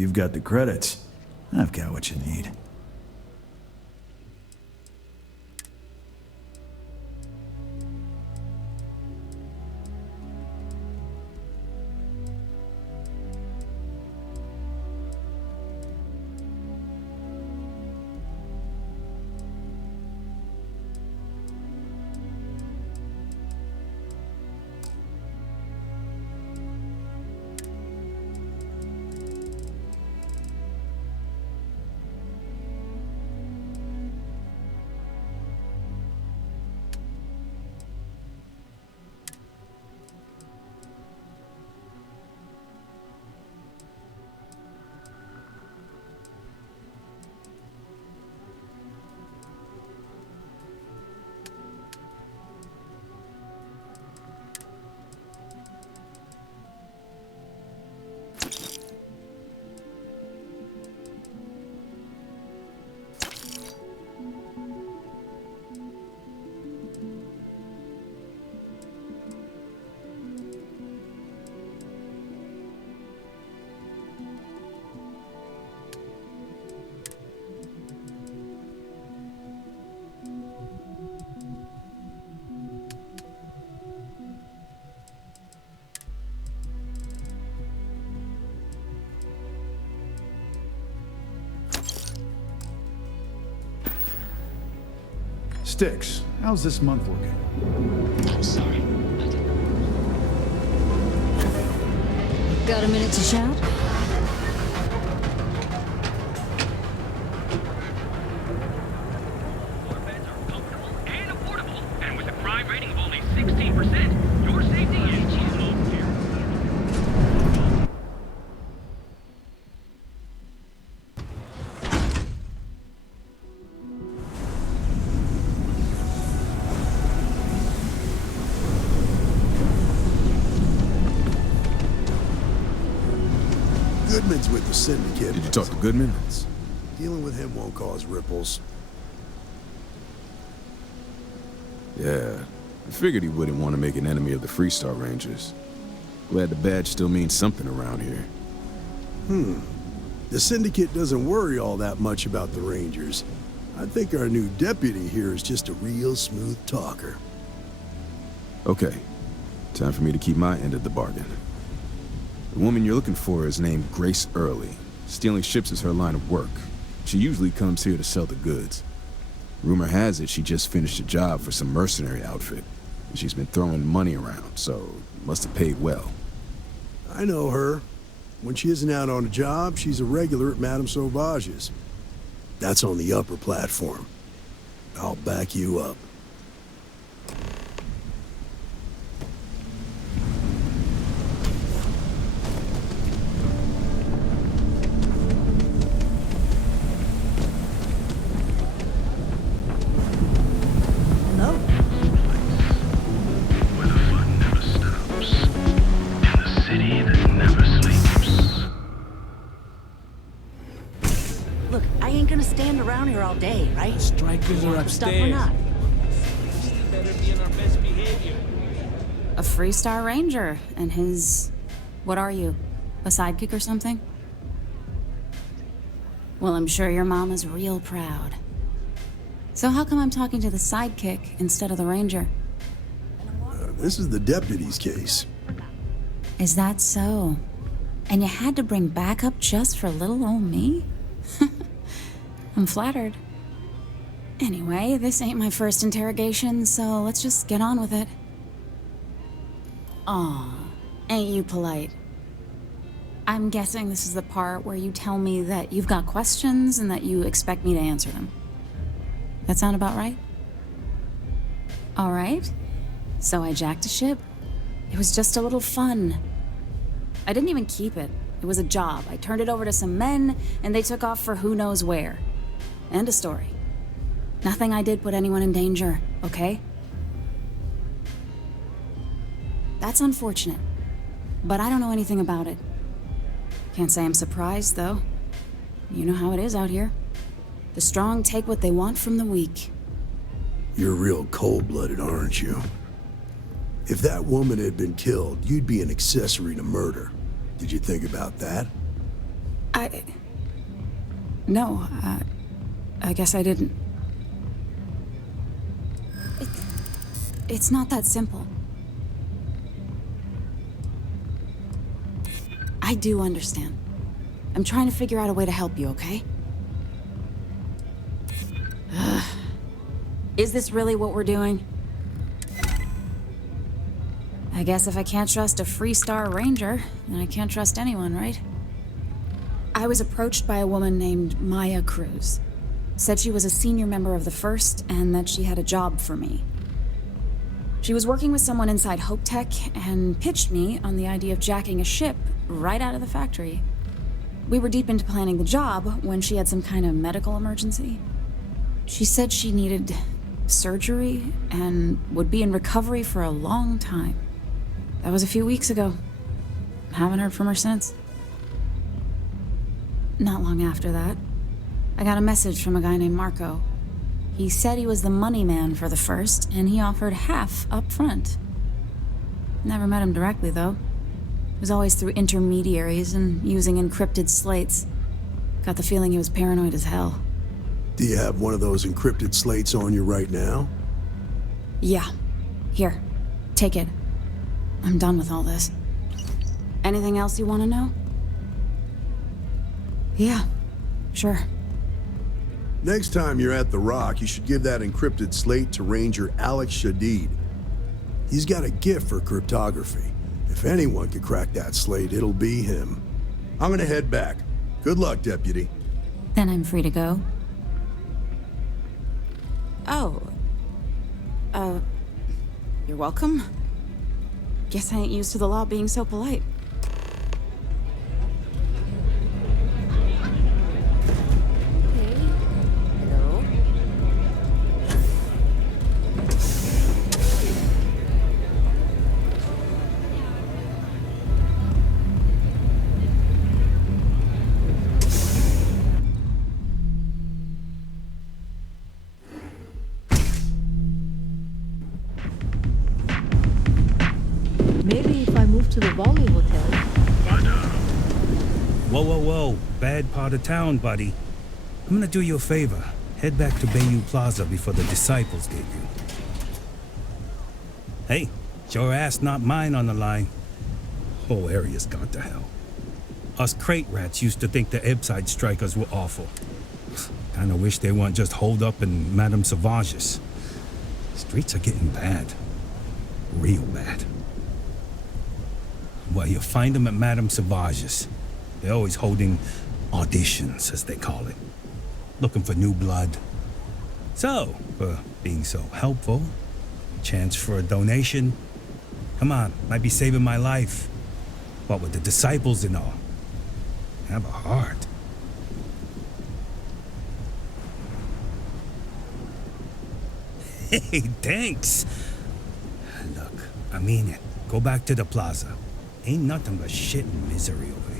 you've got the credits, I've got what you need. Sticks, how's this month looking? I'm sorry. Got a minute to chat? And with a crime rating of only 16%, your safety is almost here. Goodman's with the syndicate. Did you talk to Goodman? Dealing with him won't cause ripples. Yeah, I figured he wouldn't want to make an enemy of the Freestar Rangers. Glad the badge still means something around here. The syndicate doesn't worry all that much about the Rangers. I think our new deputy here is just a real smooth talker. Okay, time for me to keep my end of the bargain. The woman you're looking for is named Grace Early. Stealing ships is her line of work. She usually comes here to sell the goods. Rumor has it she just finished a job for some mercenary outfit. And she's been throwing money around, so must have paid well. I know her. When she isn't out on a job, she's a regular at Madame Sauvage's. That's on the upper platform. I'll back you up. Look, I ain't gonna stand around here all day, right? Strikers are Stuff or upstairs. not. Better be in our best behavior. A Freestar Ranger, and his... What are you? A sidekick or something? Well, I'm sure your mama's real proud. So how come I'm talking to the sidekick instead of the Ranger? This is the deputy's case. Is that so? And you had to bring backup just for little old me? I'm flattered. Anyway, this ain't my first interrogation, so let's just get on with it. Aw, ain't you polite? I'm guessing this is the part where you tell me that you've got questions and that you expect me to answer them. That sound about right? All right. So I jacked a ship. It was just a little fun. I didn't even keep it. It was a job. I turned it over to some men, and they took off for who knows where. End of story. Nothing I did put anyone in danger, okay? That's unfortunate, but I don't know anything about it. Can't say I'm surprised, though. You know how it is out here. The strong take what they want from the weak. You're real cold-blooded, aren't you? If that woman had been killed, you'd be an accessory to murder. Did you think about that? No, I guess I didn't. It's not that simple. I do understand. I'm trying to figure out a way to help you, okay? Is this really what we're doing? I guess if I can't trust a Freestar Ranger, then I can't trust anyone, right? I was approached by a woman named Maya Cruz. Said she was a senior member of the First and that she had a job for me. She was working with someone inside Hope Tech and pitched me on the idea of jacking a ship right out of the factory. We were deep into planning the job when she had some kind of medical emergency. She said she needed surgery and would be in recovery for a long time. That was a few weeks ago. Haven't heard from her since. Not long after that, I got a message from a guy named Marco. He said he was the money man for the First, and he offered half up front. Never met him directly, though. It was always through intermediaries and using encrypted slates. Got the feeling he was paranoid as hell. Do you have one of those encrypted slates on you right now? Yeah. Here. Take it. I'm done with all this. Anything else you want to know? Yeah. Sure. Next time you're at the Rock, you should give that encrypted slate to Ranger Alex Shadid. He's got a gift for cryptography. If anyone could crack that slate, it'll be him. I'm gonna head back. Good luck, Deputy. Then I'm free to go. Oh. You're welcome. Guess I ain't used to the law being so polite. Maybe if I move to the Volley Hotel. Whoa, whoa, whoa. Bad part of town, buddy. I'm gonna do you a favor. Head back to Bayou Plaza before the disciples get you. Hey, it's your ass, not mine on the line. Whole area's gone to hell. Us crate rats used to think the Ebbside strikers were awful. Kinda wish they weren't just holed up in Madame Sauvage's. Streets are getting bad. Real bad. Well, you'll find them at Madame Sauvage's. They're always holding auditions, as they call it. Looking for new blood. So, for being so helpful, chance for a donation. Come on, might be saving my life. What with the disciples and all. Have a heart. Hey, thanks. Look, I mean it. Go back to the plaza. Ain't nothing but shit and misery over here.